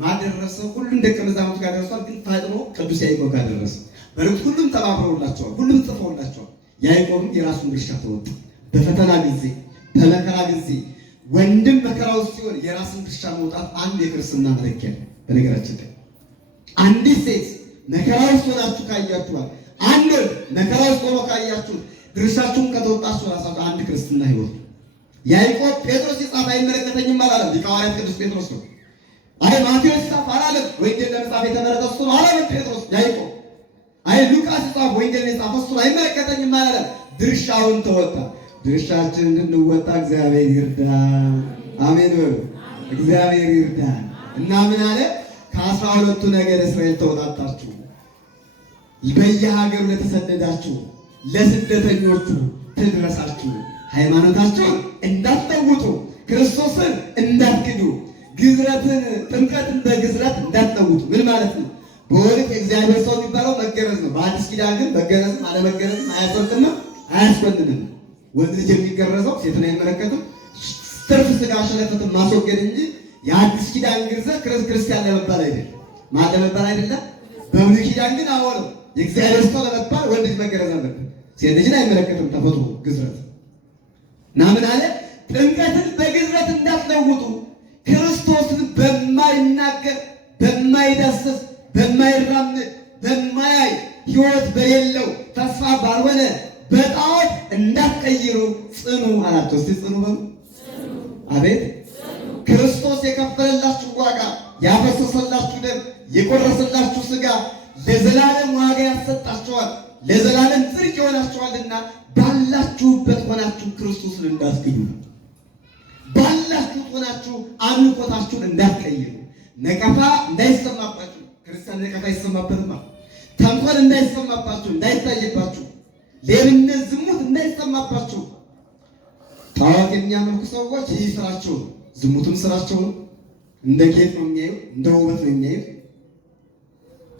ማደረሰው ሁሉም ደቀ መዛሙርት ጋር ደርሷል። ግን ፈጥኖ ቅዱስ ያዕቆብ ጋር ደረሰ። በእርግጥ ሁሉም ተባብረውላቸዋል፣ ሁሉም ጽፈውላቸዋል። ያዕቆብም የራሱን ድርሻ ተወጣ። በፈተና ጊዜ፣ በመከራ ጊዜ ወንድም መከራ ውስጥ ሲሆን የራስን ድርሻ መውጣት አንዱ የክርስትና መለኪያ ነው። በነገራችን ላይ አንዲት ሴት መከራ ውስጥ ሆናችሁ ካያችኋል፣ አንድ መከራ ውስጥ ሆኖ ካያችሁ ድርሻችሁን ከተወጣችሁ ራሳችሁ አንድ ክርስትና ህይወት ነው። ያዕቆብ ጴጥሮስ ሲጻፍ አይመለከተኝም አላለም። ሊቀ ሐዋርያት ቅዱስ ጴጥሮስ ነው። አይ ማቴዎስ ሲጻፍ አላለም። ወንጌል ለመጻፍ የተመረጠ እሱ ነው አላለም ጴጥሮስ። ያዕቆብ አይ ሉቃስ ሲጻፍ ወንጌል ለመጻፍ እሱ ነው አይመለከተኝም አላለም። ድርሻውን ተወጣ። ድርሻችን እንድንወጣ እግዚአብሔር ይርዳ። አሜን በሉ። እግዚአብሔር ይርዳ እና ምን አለ? ከ12ቱ ነገድ እስራኤል ተወጣጣችሁ፣ በየሀገሩ ለተሰደዳችሁ ለስደተኞቹ ትድረሳችሁ፣ ሃይማኖታችሁን እንዳትለውጡ፣ ክርስቶስን እንዳትክዱ፣ ግዝረትን ጥምቀትን በግዝረት እንዳትለውጡ። ምን ማለት ነው? በወልድ የእግዚአብሔር ሰው የሚባለው መገረዝ ነው። በአዲስ ኪዳን ግን መገረዝም አለመገረዝም አያጸድቅም አያስኮንንም። ወንድ ልጅ የሚገረዘው ሴትን አይመለከትም። ትርፍ ስጋ ሸለፈትን ማስወገድ እንጂ የአዲስ ኪዳን ግርዘት ክርስቲያን ለመባል አይደለም። ማን ለመባል አይደለም? በብሉይ ኪዳን ግን አሁንም የእግዚአብሔር ሰው ለመባል ወንድ ልጅ መገረዝ አለበት። ሴት ልጅን አይመለከትም ተፈጥሮ ግዝረት እና ምን አለ? ጥምቀትን በግዝረት እንዳትለውጡ፣ ክርስቶስን በማይናገር በማይዳስስ በማይራመድ በማያይ ሕይወት በሌለው ተስፋ ባልሆነ በጣዖት እንዳትቀይሩ ጽኑ አላቸው። እስቲ ጽኑ በሉ። አቤት! ክርስቶስ የከፈለላችሁ ዋጋ፣ ያፈሰሰላችሁ ደም፣ የቆረሰላችሁ ሥጋ ለዘላለም ዋጋ ያሰጣችኋል፣ ለዘላለም ጽድቅ ይሆናችኋልና ባላችሁበት ሆናችሁ ክርስቶስን እንዳትክዱ፣ ባላችሁት ሆናችሁ አምልኮታችሁን እንዳትቀይሩ፣ ነቀፋ እንዳይሰማባችሁ። ክርስቲያን ነቀፋ አይሰማበትም። ተንኮል እንዳይሰማባችሁ፣ እንዳይታይባችሁ፣ ሌብነት፣ ዝሙት እንዳይሰማባችሁ። ጣዖት የሚያመልኩ ሰዎች ይህ ስራቸው ነው። ዝሙትም ስራቸው ነው። እንደ ጌጥ ነው የሚያዩ፣ እንደ ውበት ነው የሚያዩ፣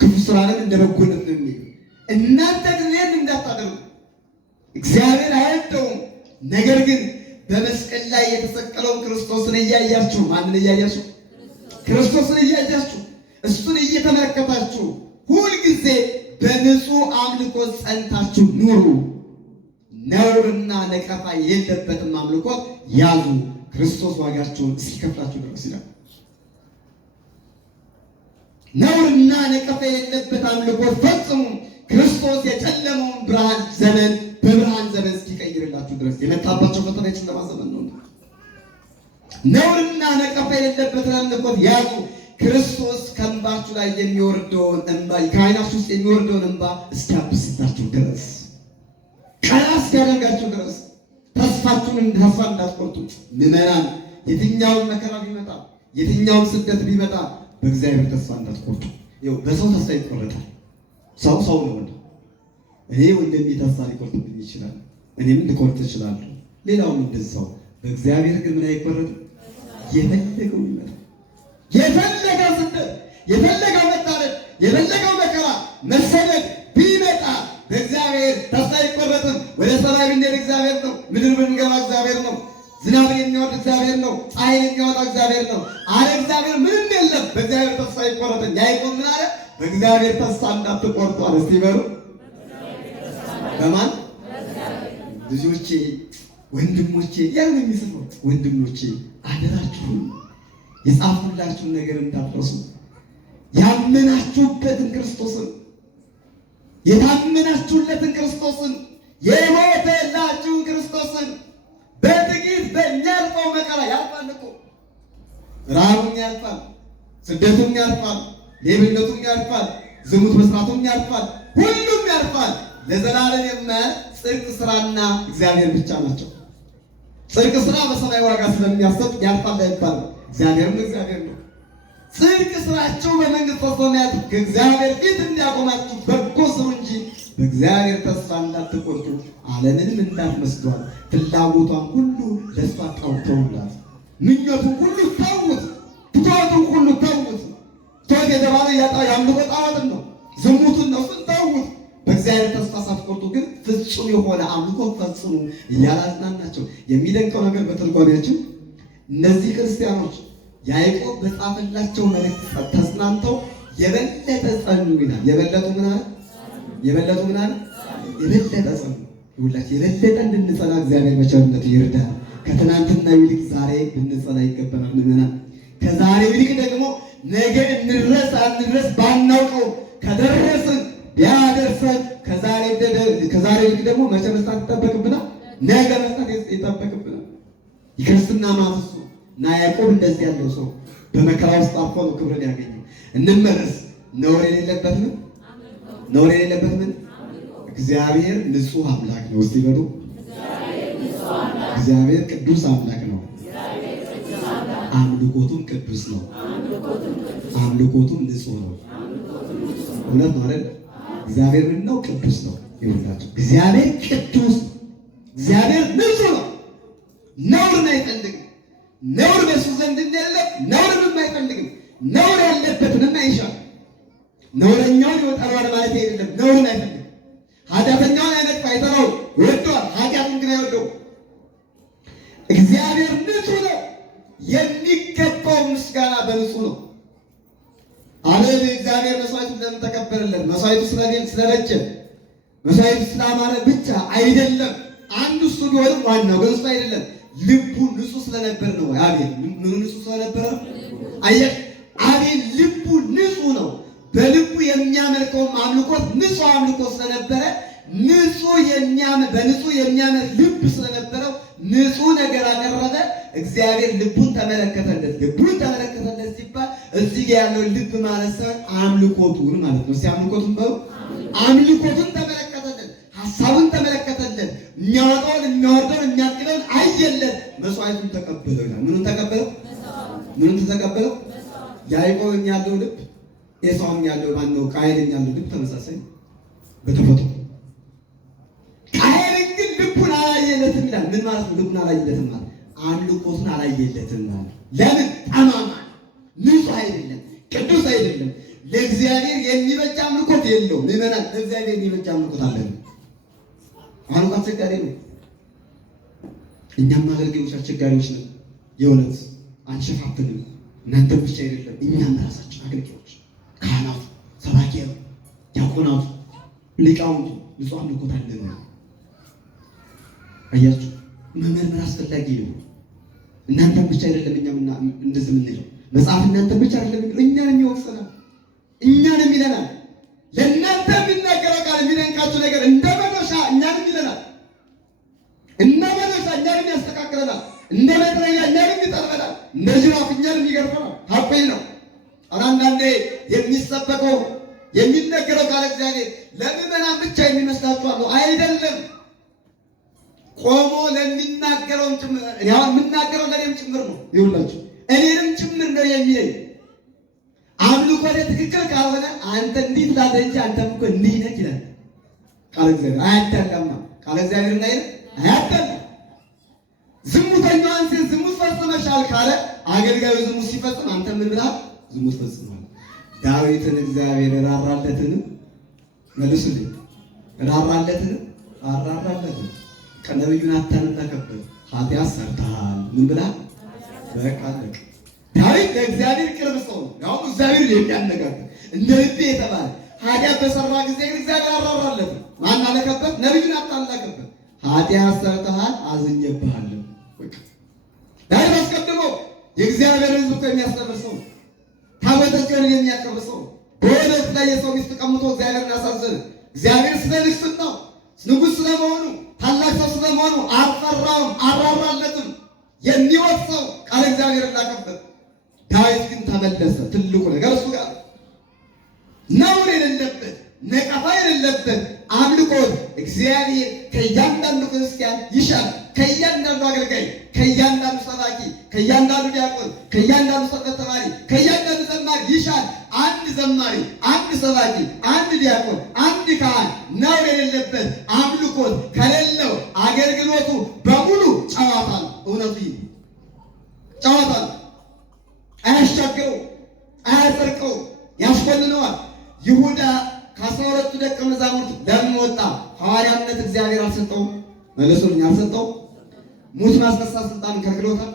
ክፉ ስራንም እንደ በጎነት ነው የሚያዩ። እናንተ ግን ይህን እንዳታደርጉ እግዚአብሔር አይወደውም። ነገር ግን በመስቀል ላይ የተሰቀለውን ክርስቶስን እያያችሁ፣ ማንን እያያችሁ? ክርስቶስን እያያችሁ፣ እሱን እየተመለከታችሁ ሁልጊዜ በንጹህ አምልኮ ጸንታችሁ ኑሩ። ነውርና ነቀፋ የሌለበትም አምልኮ ያዙ። ክርስቶስ ዋጋቸውን እስኪከፍላችሁ ድረስ ይላል። ነውርና ነቀፋ የሌለበት አምልኮት ፈጽሙ፣ ክርስቶስ የጨለመውን ብርሃን ዘመን በብርሃን ዘመን እስኪቀይርላችሁ ድረስ። የመጣባቸው ፈተና የጨለማ ዘመን ነው። ነውርና ነቀፋ የሌለበትን አምልኮት ያዙ፣ ክርስቶስ ከእንባችሁ ላይ የሚወርደውን እንባ ከዓይናችሁ ውስጥ የሚወርደውን እንባ እስኪያብስላችሁ ድረስ፣ ቀና እስኪያደርጋችሁ ድረስ። ተስፋችሁን ተስፋ እንዳትቆርጡ ምዕመናን። የትኛውን መከራ ቢመጣ የትኛውን ስደት ቢመጣ በእግዚአብሔር ተስፋ እንዳትቆርጡ። ይኸው በሰው ተስፋ ይቆረጣል። ሰው ነው። እኔ ወንድሜ ተስፋ ሊቆርጥብኝ ይችላል፣ እኔም ልቆርጥ እችላለሁ። ሌላውም እንደዛው። በእግዚአብሔር ግን ምን አይቆረጥም። የፈለገው ይመጣ፣ የፈለገው ስደት፣ የፈለገው መታረድ፣ የፈለገው መከራ መሰደድ ቢመጣ በእግዚአብሔር ተስፋ አይቆረጥም። ወደ ሰማይ ብንሄድ እግዚአብሔር ነው፣ ምድር ብንገባ እግዚአብሔር ነው፣ ዝናብን የሚያወርድ እግዚአብሔር ነው፣ ፀሐይን የሚያወጣ እግዚአብሔር ነው። አለ እግዚአብሔር ምንም የለም። በእግዚአብሔር ተስፋ አይቆረጥም። ያዕቆብ ምን አለ? በእግዚአብሔር ተስፋ እንዳትቆርጡ አለ። እስቲ በሉ በማን? ልጆቼ፣ ወንድሞቼ ያሉ የሚስፈው ወንድሞቼ አደራችሁን የጻፉላችሁን ነገር እንዳትረሱ። ያመናችሁበትን ክርስቶስን የታመናችሁለትን ክርስቶስን የሞተላችሁን ክርስቶስን በጥቂት በሚያልፈው መከራ ያልፋል እኮ። ረሃቡም ያልፋል፣ ስደቱም ያልፋል፣ ሌብነቱም ያልፋል፣ ዝሙት መስራቱም ያልፋል፣ ሁሉም ያልፋል። ለዘላለም የማያልፍ ጽድቅ ስራና እግዚአብሔር ብቻ ናቸው። ጽድቅ ስራ በሰማይ ዋጋ ስለሚያሰጥ ያልፋል አይባልም። እግዚአብሔርም እግዚአብሔር ነው። ጽድቅ ስራቸው በመንግስተ ሰማያት ከእግዚአብሔር ፊት እንዲያቆማችሁ በጎ ስሩ እንጂ በእግዚአብሔር ተስፋ እንዳትቆርጡ ዓለምንም እንዳትመስሏት። ፍላጎቷን ሁሉ ለእሷ ተውላት፣ ምኞቱን ሁሉ ተውት፣ ፍትወቱን ሁሉ ተውት። ፍትወት የተባለ የአምልኮ ጣዖትን ነው፣ ዝሙቱን ነው፣ እሱን ተውት። በእግዚአብሔር ተስፋ ሳትቆርጡ ግን ፍጹም የሆነ አምልኮ ፈጽሙ እያለ አጽናናቸው። የሚደንቀው ነገር በትርጓሜያችን እነዚህ ክርስቲያኖች ያዕቆብ በጻፈላቸው መልእክት ተጽናንተው የበለጠ ጸኑ ይላል። የበለጡ ምን አለ? የበለጡ ምን አለ? የበለጠ ጸኑ። ሁላችን የበለጠ እንድንጸና እግዚአብሔር በቸርነቱ ይርዳል። ከትናንትና ይልቅ ዛሬ እንጸና ይገባናል። ምዕመናን ከዛሬ ይልቅ ደግሞ ነገ እንድረስ አንድረስ ባናውቀው ከደረስን ቢያደርሰን ከዛሬ ይልቅ ደግሞ መቼ መስጠት ይጠበቅብናል? ነገ መስጠት ይጠበቅብናል። የክርስትና ማፍሱ እና ያዕቆብ እንደዚህ ያለው ሰው በመከራ ውስጥ አልፎ ነው ክብርን ያገኘው። እንመለስ። ነውር የሌለበት ምን? ነውር የሌለበት ምን? እግዚአብሔር ንጹሕ አምላክ ነው። እስቲ በሉ እግዚአብሔር ቅዱስ አምላክ ነው። አምልኮቱም ቅዱስ ነው። አምልኮቱም ንጹሕ ነው። እውነት ነው አይደል? እግዚአብሔር ምን ነው? ቅዱስ ነው። ይሁንላችሁ። እግዚአብሔር ቅዱስ፣ እግዚአብሔር ንጹሕ ነው። ነውርን አይፈልግም። ነውር በሱ ዘንድ እንደሌለ ነውርንም አይፈልግም። ነውር ያለበትንም አይሻም። ነውረኛውን ይወጣዋል ማለት አይደለም። ነውርን አይፈልግም። ኃጢአተኛውን አይነቅፍ፣ አይጠላውም፣ ይወደዋል። ኃጢአቱን ግን አይወደውም። እግዚአብሔር ንጹሕ ነው። የሚገባው ምስጋና በንጹሕ ነው። አለም እግዚአብሔር መስዋዕቱ ለምን ተቀበለለት? መስዋዕቱ ስለበጀ መስዋዕቱ ስላማረ ብቻ አይደለም። አንዱ እሱ ቢሆንም ዋናው ግን እሱ አይደለም። ልቡ ንጹሕ ስለነበር ነው። አቤል ምኑ ንጹሕ ስለነበረ? አየህ፣ አቤል ልቡ ንጹሕ ነው። በልቡ የሚያመልከውም አምልኮት ንጹሕ አምልኮ ስለነበረ በንጹሕ የሚያመልክ ልብ ስለነበረው ንጹሕ ነገር አቀረበ። እግዚአብሔር ልቡን ተመለከተለት። ልቡን ተመለከተለት ሲባል እዚህ ጋር ያለው ልብ ማለት ሳይሆን አምልኮቱን ማለት ነው። አምልኮቱን በሉ አምልኮቱን ተመለከተለት፣ ሀሳቡን ተመለከተለት፣ የሚያወጣውን የሚያወርደውን የሚያቅደውን አየለት። መስዋዕቱን ተቀበለው ይላል። ምኑን ተቀበለው? ምኑን ተቀበለው? ያዕቆብ ያለው ልብ ኤሳው ያለው ማነው? ቃየል ያለው ልብ ተመሳሳይ በተፈጥሮ። ቃየል ግን ልቡን አላየለትም ይላል። ምን ማለት ነው? ልቡን አላየለትም ማለት አምልኮቱን አላየለትም ማለት ለምን? ጠማማ፣ ንጹሕ አይደለም፣ ቅዱስ አይደለም። ለእግዚአብሔር የሚበጅ አምልኮት የለውም። ምዕመናን ለእግዚአብሔር የሚበጅ አምልኮት አለን። አሁን አስቸጋሪ ነው። እኛም አገልጋዮች አስቸጋሪዎች ነን። የእውነት አንሸፋፍንም። እናንተ ብቻ አይደለም፣ እኛም ራሳችን አገልጋዮች፣ ካህናቱ፣ ሰባኪያኑ፣ ዲያቆናቱ፣ ሊቃውንቱ ንጹሕ አምልኮት አለን። አያችሁ፣ መመርመር አስፈላጊ ነው። እናንተም ብቻ አይደለም እኛም እንደዚህ የምንለው መጽሐፍ እናንተም ብቻ አይደለም የሚለው እኛንም ይወቅሰናል፣ እኛንም ይለናል። ለእናንተ የሚናገረው ቃል የሚደንቃችሁ ነገር እንደ መዶሻ እኛንም ይለናል፣ እንደ መዶሻ እኛንም ያስተካክለናል፣ እንደ መጥረቢያ እኛንም ይጠርበናል፣ እንደ ጅራፍ እኛንም ይገርፈናል። ሀቆኝ ነው። አንዳንዴ የሚሰበከው የሚነገረው ቃል እግዚአብሔር ለምዕመናን ብቻ የሚመስላችኋል? አይደለም። ቆሞ ለሚናገረውን ጭምር ያው የምናገረው ለኔም ጭምር ነው። ይሁላችሁ እኔንም ጭምር ነው የሚለኝ። አምልኮ ትክክል ካልሆነ አንተ እንዲህ ትላለህ እንጂ አንተም እኮ እንዲህ ነህ ይላል ቃል እግዚአብሔር። አያዳላማ ቃል እግዚአብሔር ላይ አያዳላ። ዝሙተኛዋን ሴት ዝሙት ፈጽመሻል ካለ አገልጋዩ ዝሙት ሲፈጽም አንተ ምን ብለሃል? ዝሙት ፈጽመሃል። ዳዊትን እግዚአብሔር ራራለትን? መልሱልኝ። ራራለትን? አራራለትን? ከነብዩን አታነጣከበት ኃጢአት ሰርተሃል ምን ብለሃል? በቃ አለቀ። ዳዊት ለእግዚአብሔር ቅርብ ሰው ነው። ያው እግዚአብሔር የሚያነጋግር እንደ ልቤ የተባለ ኃጢአት በሰራ ጊዜ እግዚአብሔር አራራለት። ማን አለከበት? ነብዩን አታነጣከበት። ኃጢአት ሰርተሃል አዝኜብሃለሁ። በቃ ዳዊት አስቀድሞ የእግዚአብሔር ሕዝብ የሚያስተምር ሰው ነው። ታቦተ ጽዮንን የሚያከብር ሰው ነው። በወደት ላይ የሰው ሚስት ቀምቶ እግዚአብሔርን ያሳዘነ እግዚአብሔር ስለ ንግሥናው ንጉሥ ስለመሆኑ ታላቅ ሰው ስለመሆኑ አልፈራውም፣ አራራለትም። የሚወቅሰው ቃል እግዚአብሔር ላከበት። ዳዊት ግን ተመለሰ። ትልቁ ነገር እሱ ጋር ነውር የሌለበት ነቀፋ የሌለበት አምልኮት እግዚአብሔር ከእያንዳንዱ ክርስቲያን ይሻል። ከእያንዳንዱ አገልጋይ፣ ከእያንዳንዱ ሰባኪ፣ ከእያንዳንዱ ዲያቆን፣ ከእያንዳንዱ ሰንበት ተማሪ፣ ከእያንዳንዱ ዘማሪ ይሻል። አንድ ዘማሪ፣ አንድ ሰባኪ፣ አንድ ዲያቆን፣ አንድ ካህን ነውር የሌለበት አምልኮት ከሌለው አገልግሎቱ በሙሉ ጨዋታ ነው። እውነቱ ይህ ጨዋታ ነው። አያሻግረው፣ አያጸድቀው፣ ያስኮንነዋል። ይሁዳ ከ12 ደቀ መዛሙርት ለምን ወጣ? ሐዋርያነት እግዚአብሔር አልሰጠውም? መልሱልኝ፣ አልሰጠውም? ሙት ማስነሳት ስልጣንን ከልክሎታል።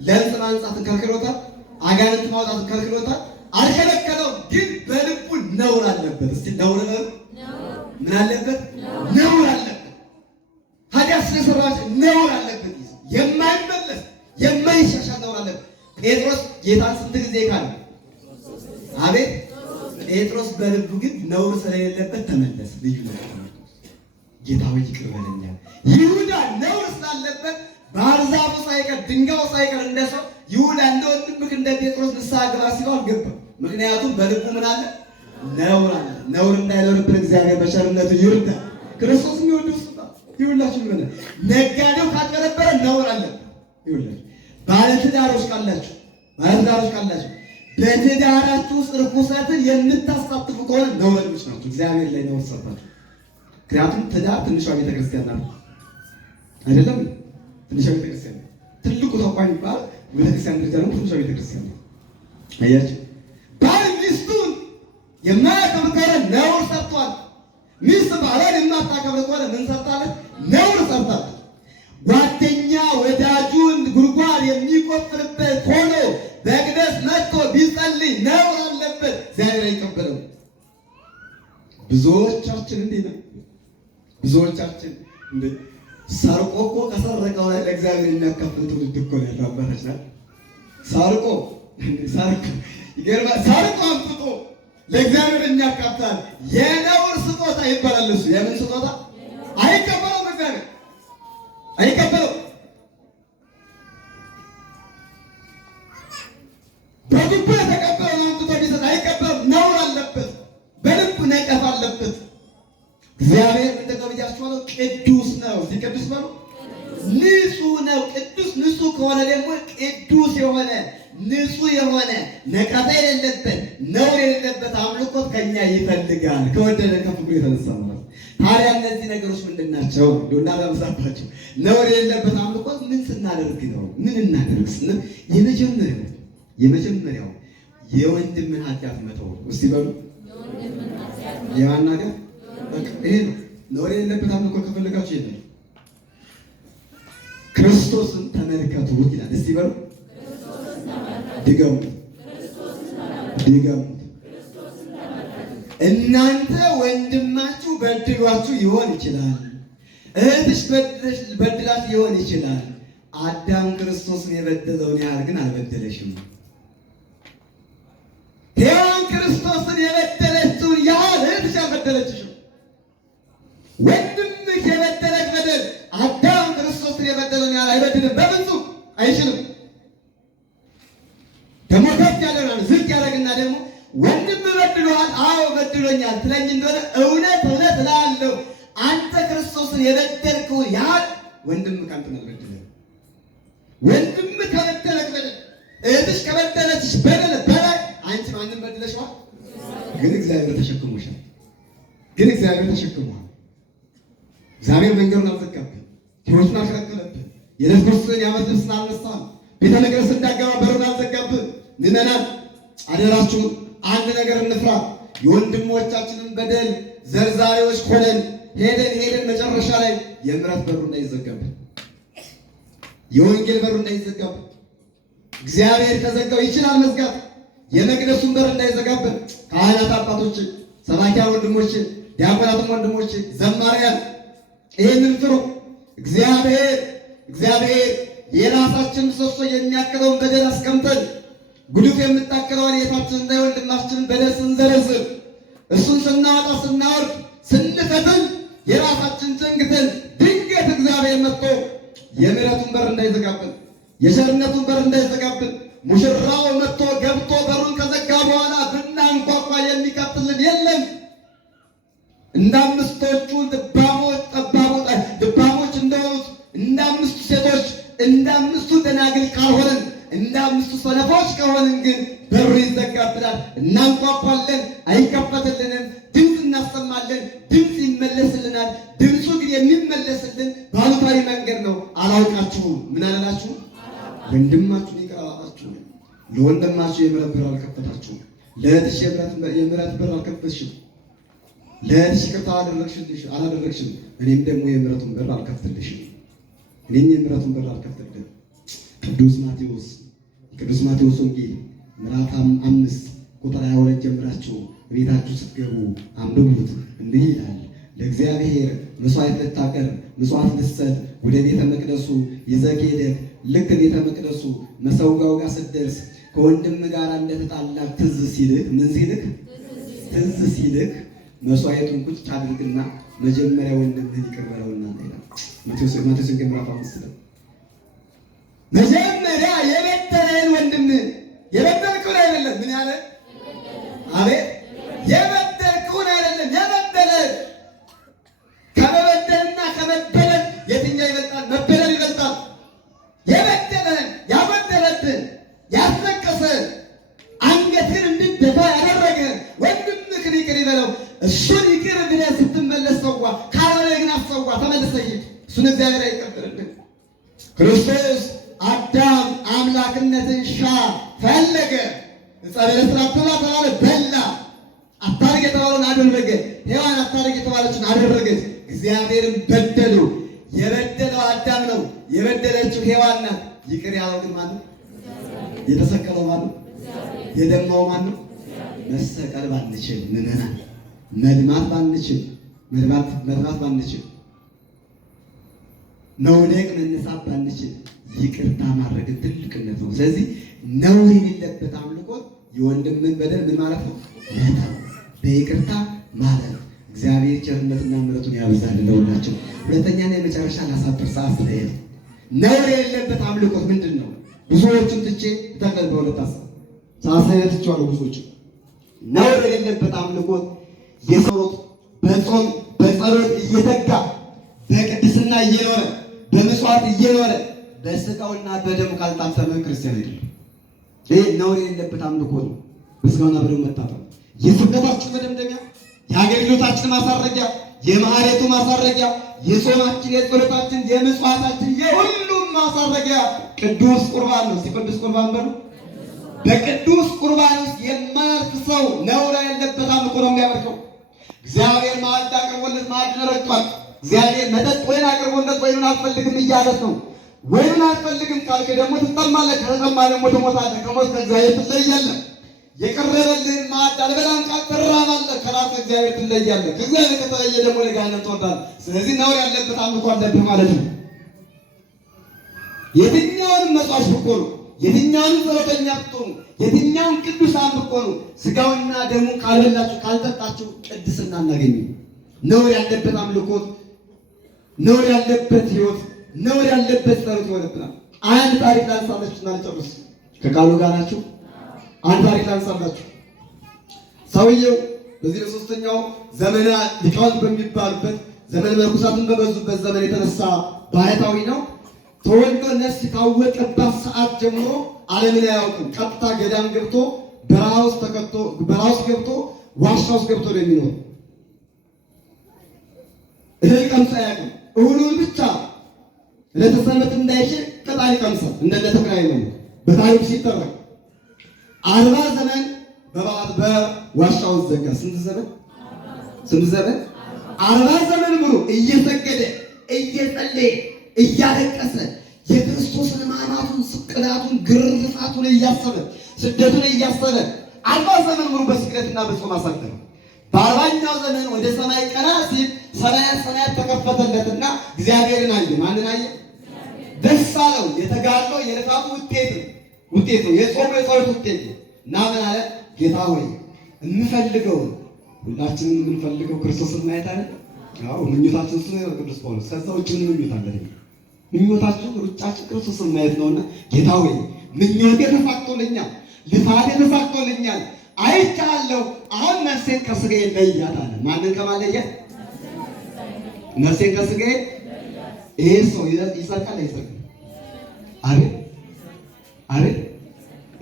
ለምጽ ማንጻትን ከልክሎታል። አጋንንት ማውጣትን ከልክሎታል። አልከለከለውም። ግን በልቡ ነውር አለበት። እስቲ ነውር ነው። ምን አለበት? ነውር አለበት። ኃጢአት ስለሰራች ነውር አለበት። የማይመለስ የማይሻሻል ነውር አለበት። ጴጥሮስ ጌታን ስንት ጊዜ ካለ? አቤት። ጴጥሮስ በልቡ ግን ነውር ስለሌለበት ተመለሰ። ልዩ ነው። ጌታ ሆይ ይቅር በለኛል። ይሁዳ ነውር ስላለበት ባህር ዛፉ ሳይቀር ድንጋዩ ሳይቀር እንደሰው ይሁዳ እንደ ወንድምህ እንደ ጴጥሮስ ንስሐ ግባ ሲለው አልገባም። ምክንያቱም በልቡ ምን አለ? ነውር አለ። ነውር እንዳይኖርብን እግዚአብሔር በቸርነቱ ይርዳ። ክርስቶስ የሚወደው ስጣ ይሁላችሁ። ምን ነጋዴው ካጨረበረ ነውር አለ። ይሁላችሁ ባለትዳሮች ካላችሁ በትዳራችሁ ውስጥ ርኩሰትን የምታሳትፉ ከሆነ ነውረኞች ናቸው። እግዚአብሔር ላይ ነውር ሰጣችሁ። ምክንያቱም ትዳር ትንሿ ቤተክርስቲያን ናት። አይደለም? ትንሿ ቤተክርስቲያን ትልቁ ተቋም ይባል ቤተክርስቲያን ደረጃ ነው። ትንሿ ቤተክርስቲያን ነው። አያችሁ፣ ባል ሚስቱን የማያከብር ከሆነ ነውር ሰርቷል። ሚስት ባሏን የማታከብር ከሆነ ምን ሰርታለች? ነውር ሰርታለች። ጓደኛ ወዳጁን ጉድጓድ የሚቆፍርበት ሆኖ በቅደስ መጥቶ ቢጸልይ ነውር አለበት። እግዚአብሔር አይቀበለው። ብዙዎቻችን እንዲህ ነው። ብዙዎቻችን እንደ ሰርቆ እኮ ከሰረቀው ላይ ለእግዚአብሔር የሚያካፍል ትውልድ እኮ ነው ያለው። አባታችን ሰርቆ ይገርማል። ሰርቆ አምጥቶ ለእግዚአብሔር የሚያካፍል የነውር ስጦታ ይባላል። እሱ የምን ስጦታ? አይቀበለውም። እግዚአብሔር አይቀበለው። በግቡ የተቀበለው አምጥቶ ቢሰጥ አይቀበለው። ነውር አለበት። በልቡ ነቀፍ አለበት። እግዚአብሔር እንደው ብያችኋለሁ፣ ቅዱስ ነው። ቅዱስ ነው፣ ንጹህ ነው። ቅዱስ ንጹህ ከሆነ ደግሞ ቅዱስ የሆነ ንጹህ የሆነ ነቀፋ የሌለበት ነውር የሌለበት አምልኮት ከኛ ይፈልጋል። ከወደደ ከፍቅሩ የተነሳ ማለት። ታዲያ እነዚህ ነገሮች ምንድን ናቸው? እንደውና ለምሳባቸው ነውር የሌለበት አምልኮት ምን ስናደርግ ነው? ምን እናደርግ ስንል የመጀመሪያው የወንድምን ኃጢአት መተው። እስቲ በሉ የማናገር ይሄ ነው። ነውር የሌለበት አምልኮ ከፈለጋችሁ ይሄ ነው። ክርስቶስን ተመልከቱት ይላል። እስቲ በሉ ድገሙት። እናንተ ወንድማችሁ በድሏችሁ ይሆን ይችላል፣ እህትሽ በድላችሁ ይሆን ይችላል። አዳም ክርስቶስን የበደለውን ያህል ግን አልበደለሽም። ሔዋን ክርስቶስን የበደለችውን ያህል እህትሽ አልበደለችሽም። ወንድምህ የበደለች በደል አዳም ክርስቶስን የበደለውን ያህል አይበድልም። በፍጹም አይችልም። ደግሞ ከፍ ያደርጋል፣ ዝቅ ያደርግና ደግሞ ወንድም በድሎሃል፣ አዎ በድሎኛል ትለኝ እንደሆነ እውነት እውነት እልሃለሁ አንተ ክርስቶስን የበደልከውን ያህል ወንድም ካንተ አልበደለም። ወንድም ከበደለች በደል እህትሽ ከበደለችሽ በደል በላይ አንቺ ማንም በድለሽዋል፣ ግን እግዚአብሔር ተሸክሞሻል። ግን እግዚአብሔር ተሸክሞሃል። እግዚአብሔር መንገዱን አልዘጋብን፣ ሕይወቱን አልከለከለብን፣ የዕለት ጉርስህን የዓመት ልብስን አልነሳም፣ ቤተ መቅደስ እንዳትገባ በሩን አልዘጋብን። ምዕመናን አደራችሁን አንድ ነገር እንፍራ። የወንድሞቻችንን በደል ዘርዛሪዎች ሆነን ሄደን መጨረሻ ላይ የምሕረት በሩ እንዳይዘጋብን፣ የወንጌል በሩ እንዳይዘጋብን፣ እግዚአብሔር ከዘጋው ይችላል መዝጋት። የመቅደሱን በር እንዳይዘጋብን ካህናት አባቶች፣ ሰባኪያን ወንድሞች፣ ዲያቆናትም ወንድሞች፣ ዘማሪያን ይህንን ፍሩ። እግዚአብሔር የራሳችን ምሰሶ የሚያክለውን በደል አስቀምጠን ጉድፍ የምታክለውን የታችንና የወንድማችንን በደል ስንዘረዝር እሱን ስናወጣ ስናወርድ ስንፈትን የራሳችን ጭንቅትን ድንገት እግዚአብሔር መጥቶ የምሕረቱን በር እንዳይዘጋብን የቸርነቱን በር እንዳይዘጋብን ሙሽራው መጥቶ ገብቶ በሩን ከዘጋ በኋላ ብናንኳኳ የሚከፍትልን የለም። እንደ አምስቶቹ ድባሞች እንደሆኑት እንደ አምስቱ ሴቶች እንደ አምስቱ ደናግል ካልሆንን እንደ አምስቱ ሰነፎች ከሆንን ግን በሩ ይዘጋብናል። እናንኳኳለን፣ አይከፈትልንም። ድምፅ እናሰማለን፣ ድምፅ ይመለስልናል። ድምፁ ግን የሚመለስልን በአሉታዊ መንገድ ነው። አላውቃችሁም ምን አላላችሁ? ወንድማችሁን ይቅር አላላችሁ። ለወንድማችሁ የምሕረት በር አልከፈታችሁም። ለእህትሽ የምሕረት በር አልከፈትሽም። ለእህትሽ ይቅርታ አላደረግሽም። እኔም ደግሞ የምሕረቱን በር አልከፍትልሽም። እኔም የምሕረቱን በር አልከፍትልህም። ቅዱስ ማቴዎስ ወንጌል ምዕራፍ 5 ቁጥር 22 ጀምራችሁ ቤታችሁ ስትገቡ አንብቡት። እንዲህ ይላል፣ ለእግዚአብሔር መስዋዕት ልታቀርብ መስዋዕት ልትሰጥ ወደ ቤተ መቅደሱ ይዘህ ሄደህ ልክ ቤተ መቅደሱ መሰዊያው ጋር ስትደርስ ከወንድም ጋር እንደተጣላህ ትዝ ሲልህ መስዋዕቱን ቁጭ አድርግና መጀመሪያ ወንድምህን ይቅር በለውና ይላል። ማቴዎስ ወንጌል ምዕራፍ 5 ነው። መጀመሪያ የበደለህን ወንድምህን የበደልከውን አይደለም። ምን ያለ አቤት፣ የበደልከውን አይደለም፣ የበደለህን። ከመበደልና ከመበደል የትኛው ይበልጣል? መበደል ይበልጣል። የበደለህን ያበደለብህን ያስለቀሰህን አንገትን እንድትደፋ ያደረገህን ወንድምህን ይቅር ይበለው። እሱን ይቅር ብለህ ስትመለስ ሰዋ፣ ካልሆነ ግን አሰዋ፣ ተመልሰህ ሂድ። እሱን እግዚአብሔር አይቀበልብን። ክርስቶስ አዳም አምላክነትን ፈለገ። ዕፀ በለስን አትብላ ተባለ፣ በላ። አታርግ የተባለውን አደረገ። ሔዋን አታርግ የተባለችን አደረገች። እግዚአብሔርን በደሉ። የበደለው አዳም ነው፣ የበደለችው ሔዋን ናት። ይቅር ያለው ግን ማን ነው? የተሰቀለው ማን ነው? የደማው ማን ነው? መሰቀል ባንችል ምዕመናን፣ መድማት ባንችል መውደቅ መነሳት ባንችል ይቅርታ ማድረግ ትልቅነት ነው። ስለዚህ ነውር የሌለበት አምልኮት የወንድምን በደል ምን ማለት ነው? በይቅርታ ማለት። እግዚአብሔር ቸርነትና ምሕረቱን ያብዛልን ለሁላችን። ሁለተኛና የመጨረሻ ላሳጥር ሰዓት ስለሄደ ነውር የሌለበት አምልኮት ምንድን ነው? ብዙዎቹን ትቼ ተቀል በሁለት ሳሳየት ትቼዋለሁ። ብዙዎቹ ነውር የሌለበት አምልኮት የሰሩት በጾም በጸሎት እየተጋ በቅድስና እየኖረ በመስዋዕት እየኖረ በስጋውና በደሙ ካልታተመ ክርስቲያን አይደለም። ይህ ነውር የሌለበት አምልኮት ነው። በስጋውና በደሙ መታተም የስብከታችን መደምደሚያ፣ የአገልግሎታችን ማሳረጊያ፣ የማህሌቱ ማሳረጊያ፣ የጾማችን፣ የጸሎታችን፣ የምጽዋታችን የሁሉም ማሳረጊያ ቅዱስ ቁርባን ነው። ቅዱስ ቁርባን በሉ። በቅዱስ ቁርባን ውስጥ የማያልፍ ሰው ነውር የሌለበት አምልኮ ነው የሚያመልከው። እግዚአብሔር ማዕድ አቅርቦለት ማዕድን ረግጧል። እግዚአብሔር መጠጥ ወይን አቅርቦለት ወይኑን አልፈልግም እያለት ነው። ወይኑን አልፈልግም ካልክ ደግሞ ትጠማለህ። ከተጠማ ደግሞ ትሞታለህ። ከሞት ከእግዚአብሔር ትለያለህ። የቀረበልህን ማዕድ አልበላም ካልክ ትራባለህ። ከራስህ እግዚአብሔር ትለያለህ። ከእግዚአብሔር ከተለየ ደግሞ ለገሃነም ትወርዳለህ። ስለዚህ ነውር ያለበት አምልኮ አለብህ ማለት ነው። የትኛውንም መስዋዕት ብትሆኑ፣ የትኛውንም ጸሎተኛ ብትሆኑ፣ የትኛውን ቅዱሳን ብትሆኑ ሥጋውና ደሙ ካልበላችሁ ካልጠጣችሁ ቅድስና አናገኝም። ነውር ያለበት አምልኮት፣ ነውር ያለበት ሕይወት፣ ነውር ያለበት ጸሎት ይሆንብናል። አንድ ታሪክ ላንሳላችሁና ልጨርስ። ከቃሉ ጋር ናችሁ? አንድ ታሪክ ላንሳላችሁ። ሰውየው በዚህ በሦስተኛው ዘመነ ሊቃውንት በሚባሉበት ዘመነ መነኮሳትን በበዙበት ዘመን የተነሳ ባህታዊ ነው። ተወልዶ ነፍስ ካወቀባት ሰዓት ጀምሮ ዓለምን አያውቅም። ቀጥታ ገዳም ገብቶ በረሃ ውስጥ ገብቶ ዋሻ ውስጥ ገብቶ ነው የሚኖር። እህል ቀምሶ አያውቅም። እህሉን ብቻ ለተሰንበት እንዳይችል ቅጠል ይቀምሳል። እንደነ ተክላይ ነው በታሪክ ሲተረክ 40 ዘመን በዋሻው ዘጋ። ስንት ዘመን? 40 ዘመን ሙሉ እየሰገደ እየጸለየ እያለቀሰ የክርስቶስን ሕማማቱን፣ ስቅላቱን፣ ግርፋቱን እያሰበ ስደቱን እያሰበ 40 ዘመን ሙሉ በስግደትና በጾም አሳለፈ። በ40ኛው ዘመን ወደ ሰማይ ቀና ሲል ሰማያት ተከፈተለትና እግዚአብሔርን አየ። ማንን አየ? ደስ አለው። የተጋድሎ የልፋቱ ውጤት ነው። የጾሙ የጸሎት ውጤት ነው። እና ምን አለ? ጌታ ሆይ የምፈልገው ሁላችንም የምንፈልገው ክርስቶስን ማየት አይደል? አዎ ምኞታችን እሱ ነው። ቅዱስ ጳውሎስ ከዛ ውጭ ምን ምኞት አለ? ምኞታችን ሩጫችን ክርስቶስን ማየት ነውና ጌታ ሆይ ምኞቴ ተሳክቶልኛል፣ ልፋቴ ተሳክቶልኛል፣ አይቻለሁ። አሁን ነፍሴን ከሥጋዬ ለያት አለ። ማንን ከማለያት? ነፍሴን ከሥጋዬ። ይሄ ሰው ይሰርቃል አይሰርቅም? አቤት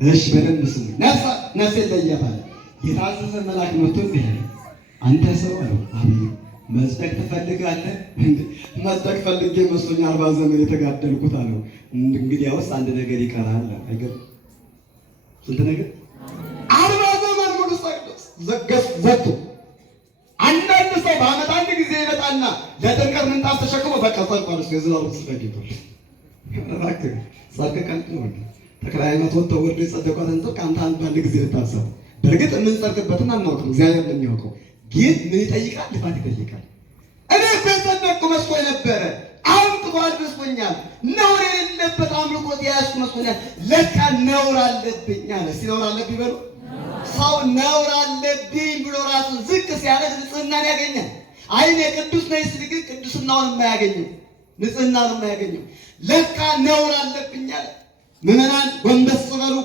እሺ በደንብ ስሙ። ነፍሴን ለያት አለ። የታዘዘ መልአክ መጥቶ እንዲህ አለ፣ አንተ ሰው አለው። አቤት መጽደቅ ትፈልጋለህ? መጽደቅ ፈልጌ መስሎኝ 40 ዘመን የተጋደልኩት አለው። እንግዲያውስ አንድ ነገር ይቀራል። አይገርም? ስንት ነገር? 40 ዘመን ሙሉ ዘግቶ አንዳንድ ሰው በዓመት አንድ ጊዜ ይመጣና ለጥምቀት ምንጣፍ ተሸክሞ በቃ ጸድቋል። እሱ የዝናሩ ስለጌቶል እባክህ ጸድቀን ነው ተክለ ሃይማኖት ወጥተው ወርዶ የጸደቋትን ጽድቅ አንድ ጊዜ ልታሰብ። በእርግጥ የምንጸድቅበትን አናውቅም፣ እግዚአብሔር እንደሚያውቀው። ግን ምን ይጠይቃል? ልፋት ይጠይቃል። እኔ በጸደቅኩ መስሎኝ ነበረ፣ አሁን ጥፋት ደርሶኛል። ነውር የሌለበት አምልኮት የያዝኩ መስሎኛል። ለካ ነውር አለብኝ አለ። እስኪ ነውር አለብኝ በሉ። ሰው ነውር አለብኝ ብሎ ራሱን ዝቅ ሲያደርግ ንጽህናን ያገኛል። አይኔ ቅዱስ ነኝ ሲል ግን ቅዱስናውን የማያገኘው ንጽህናውን የማያገኘው ለካ ነውር አለብኝ አለ። ምዕመናን ጎንበስ በሉ፣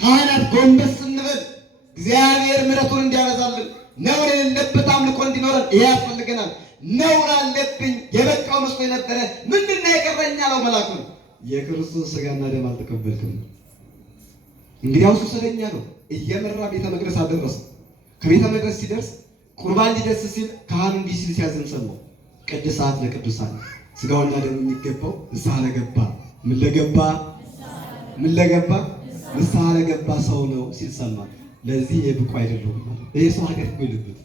ካህናት ጎንበስ እንበል። እግዚአብሔር ምሕረቱን እንዲያበዛልን ነውር የሌለበት አምልኮ እንዲኖረን ይሄ ያስፈልገናል። ነውር አለብኝ የበቃው መስሎኝ ነበረ፣ ምንድን ነው የቀረኝ አለው መልአኩ። የክርስቶስ ሥጋና ደም አልተቀበልክም፣ እንግዲያውስ ውሰደኝ አለው። እየመራ ቤተ መቅደስ አደረሰው። ከቤተ መቅደስ ሲደርስ ቁርባን ሊደርስ ሲል ካህኑ እንዲህ ሲል ሲያዝን ሰማው። ቅድሳት ለቅዱሳን ሥጋውና ደሙ የሚገባው ንስሐ ለገባ ምን ለገባ ንስሐ ለገባ ሰው ነው ሲል ሰማ። ለዚህ የብቁ አይደለሁም ማለት ይሄ ሰው ኃጢአት እኮ የለበትም።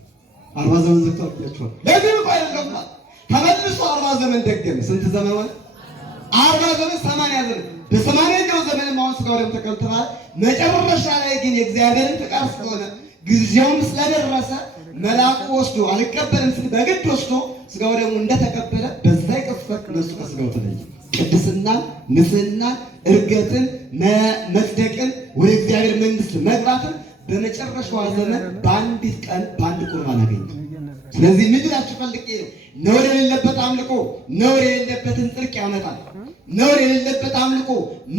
40 ዘመን ዘግቶ አጥያቸዋል። ለዚህ ብቁ አይደለሁም ማለት ተመልሶ 40 ዘመን ደገመ። ስንት ዘመን ማለት? 40 ዘመን 80 ዘመን። በ80ኛው ዘመን አሁን ሥጋው ደም ተቀብተናል። መጨረሻ ላይ ግን የእግዚአብሔርን ፍቃድ ስለሆነ ጊዜውም ስለደረሰ መልአኩ ወስዶ አልቀበልም ሲል በግድ ወስዶ ሥጋው ደሙ እንደተቀበለ በዛ ይቀፈቅ እነሱ ከሥጋው ተለየ። ቅድስናን፣ ንጽህናን፣ እርገትን፣ መጽደቅን፣ ወደ እግዚአብሔር መንግስት መግባትን በመጨረሻዋ ዘመን በአንዲት ቀን በአንድ ቁርባን አገኘ። ስለዚህ ምድራችሁ ፈልጌ ነው። ነውር የሌለበት አምልኮ ነውር የሌለበትን ጽድቅ ያመጣል። ነውር የሌለበት አምልኮ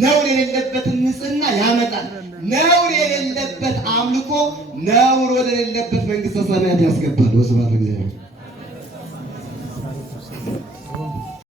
ነውር የሌለበትን ንጽህና ያመጣል። ነውር የሌለበት አምልኮ ነውር ወደ ሌለበት መንግስተ ሰማያት ያስገባል። ወስብሐት ለእግዚአብሔር።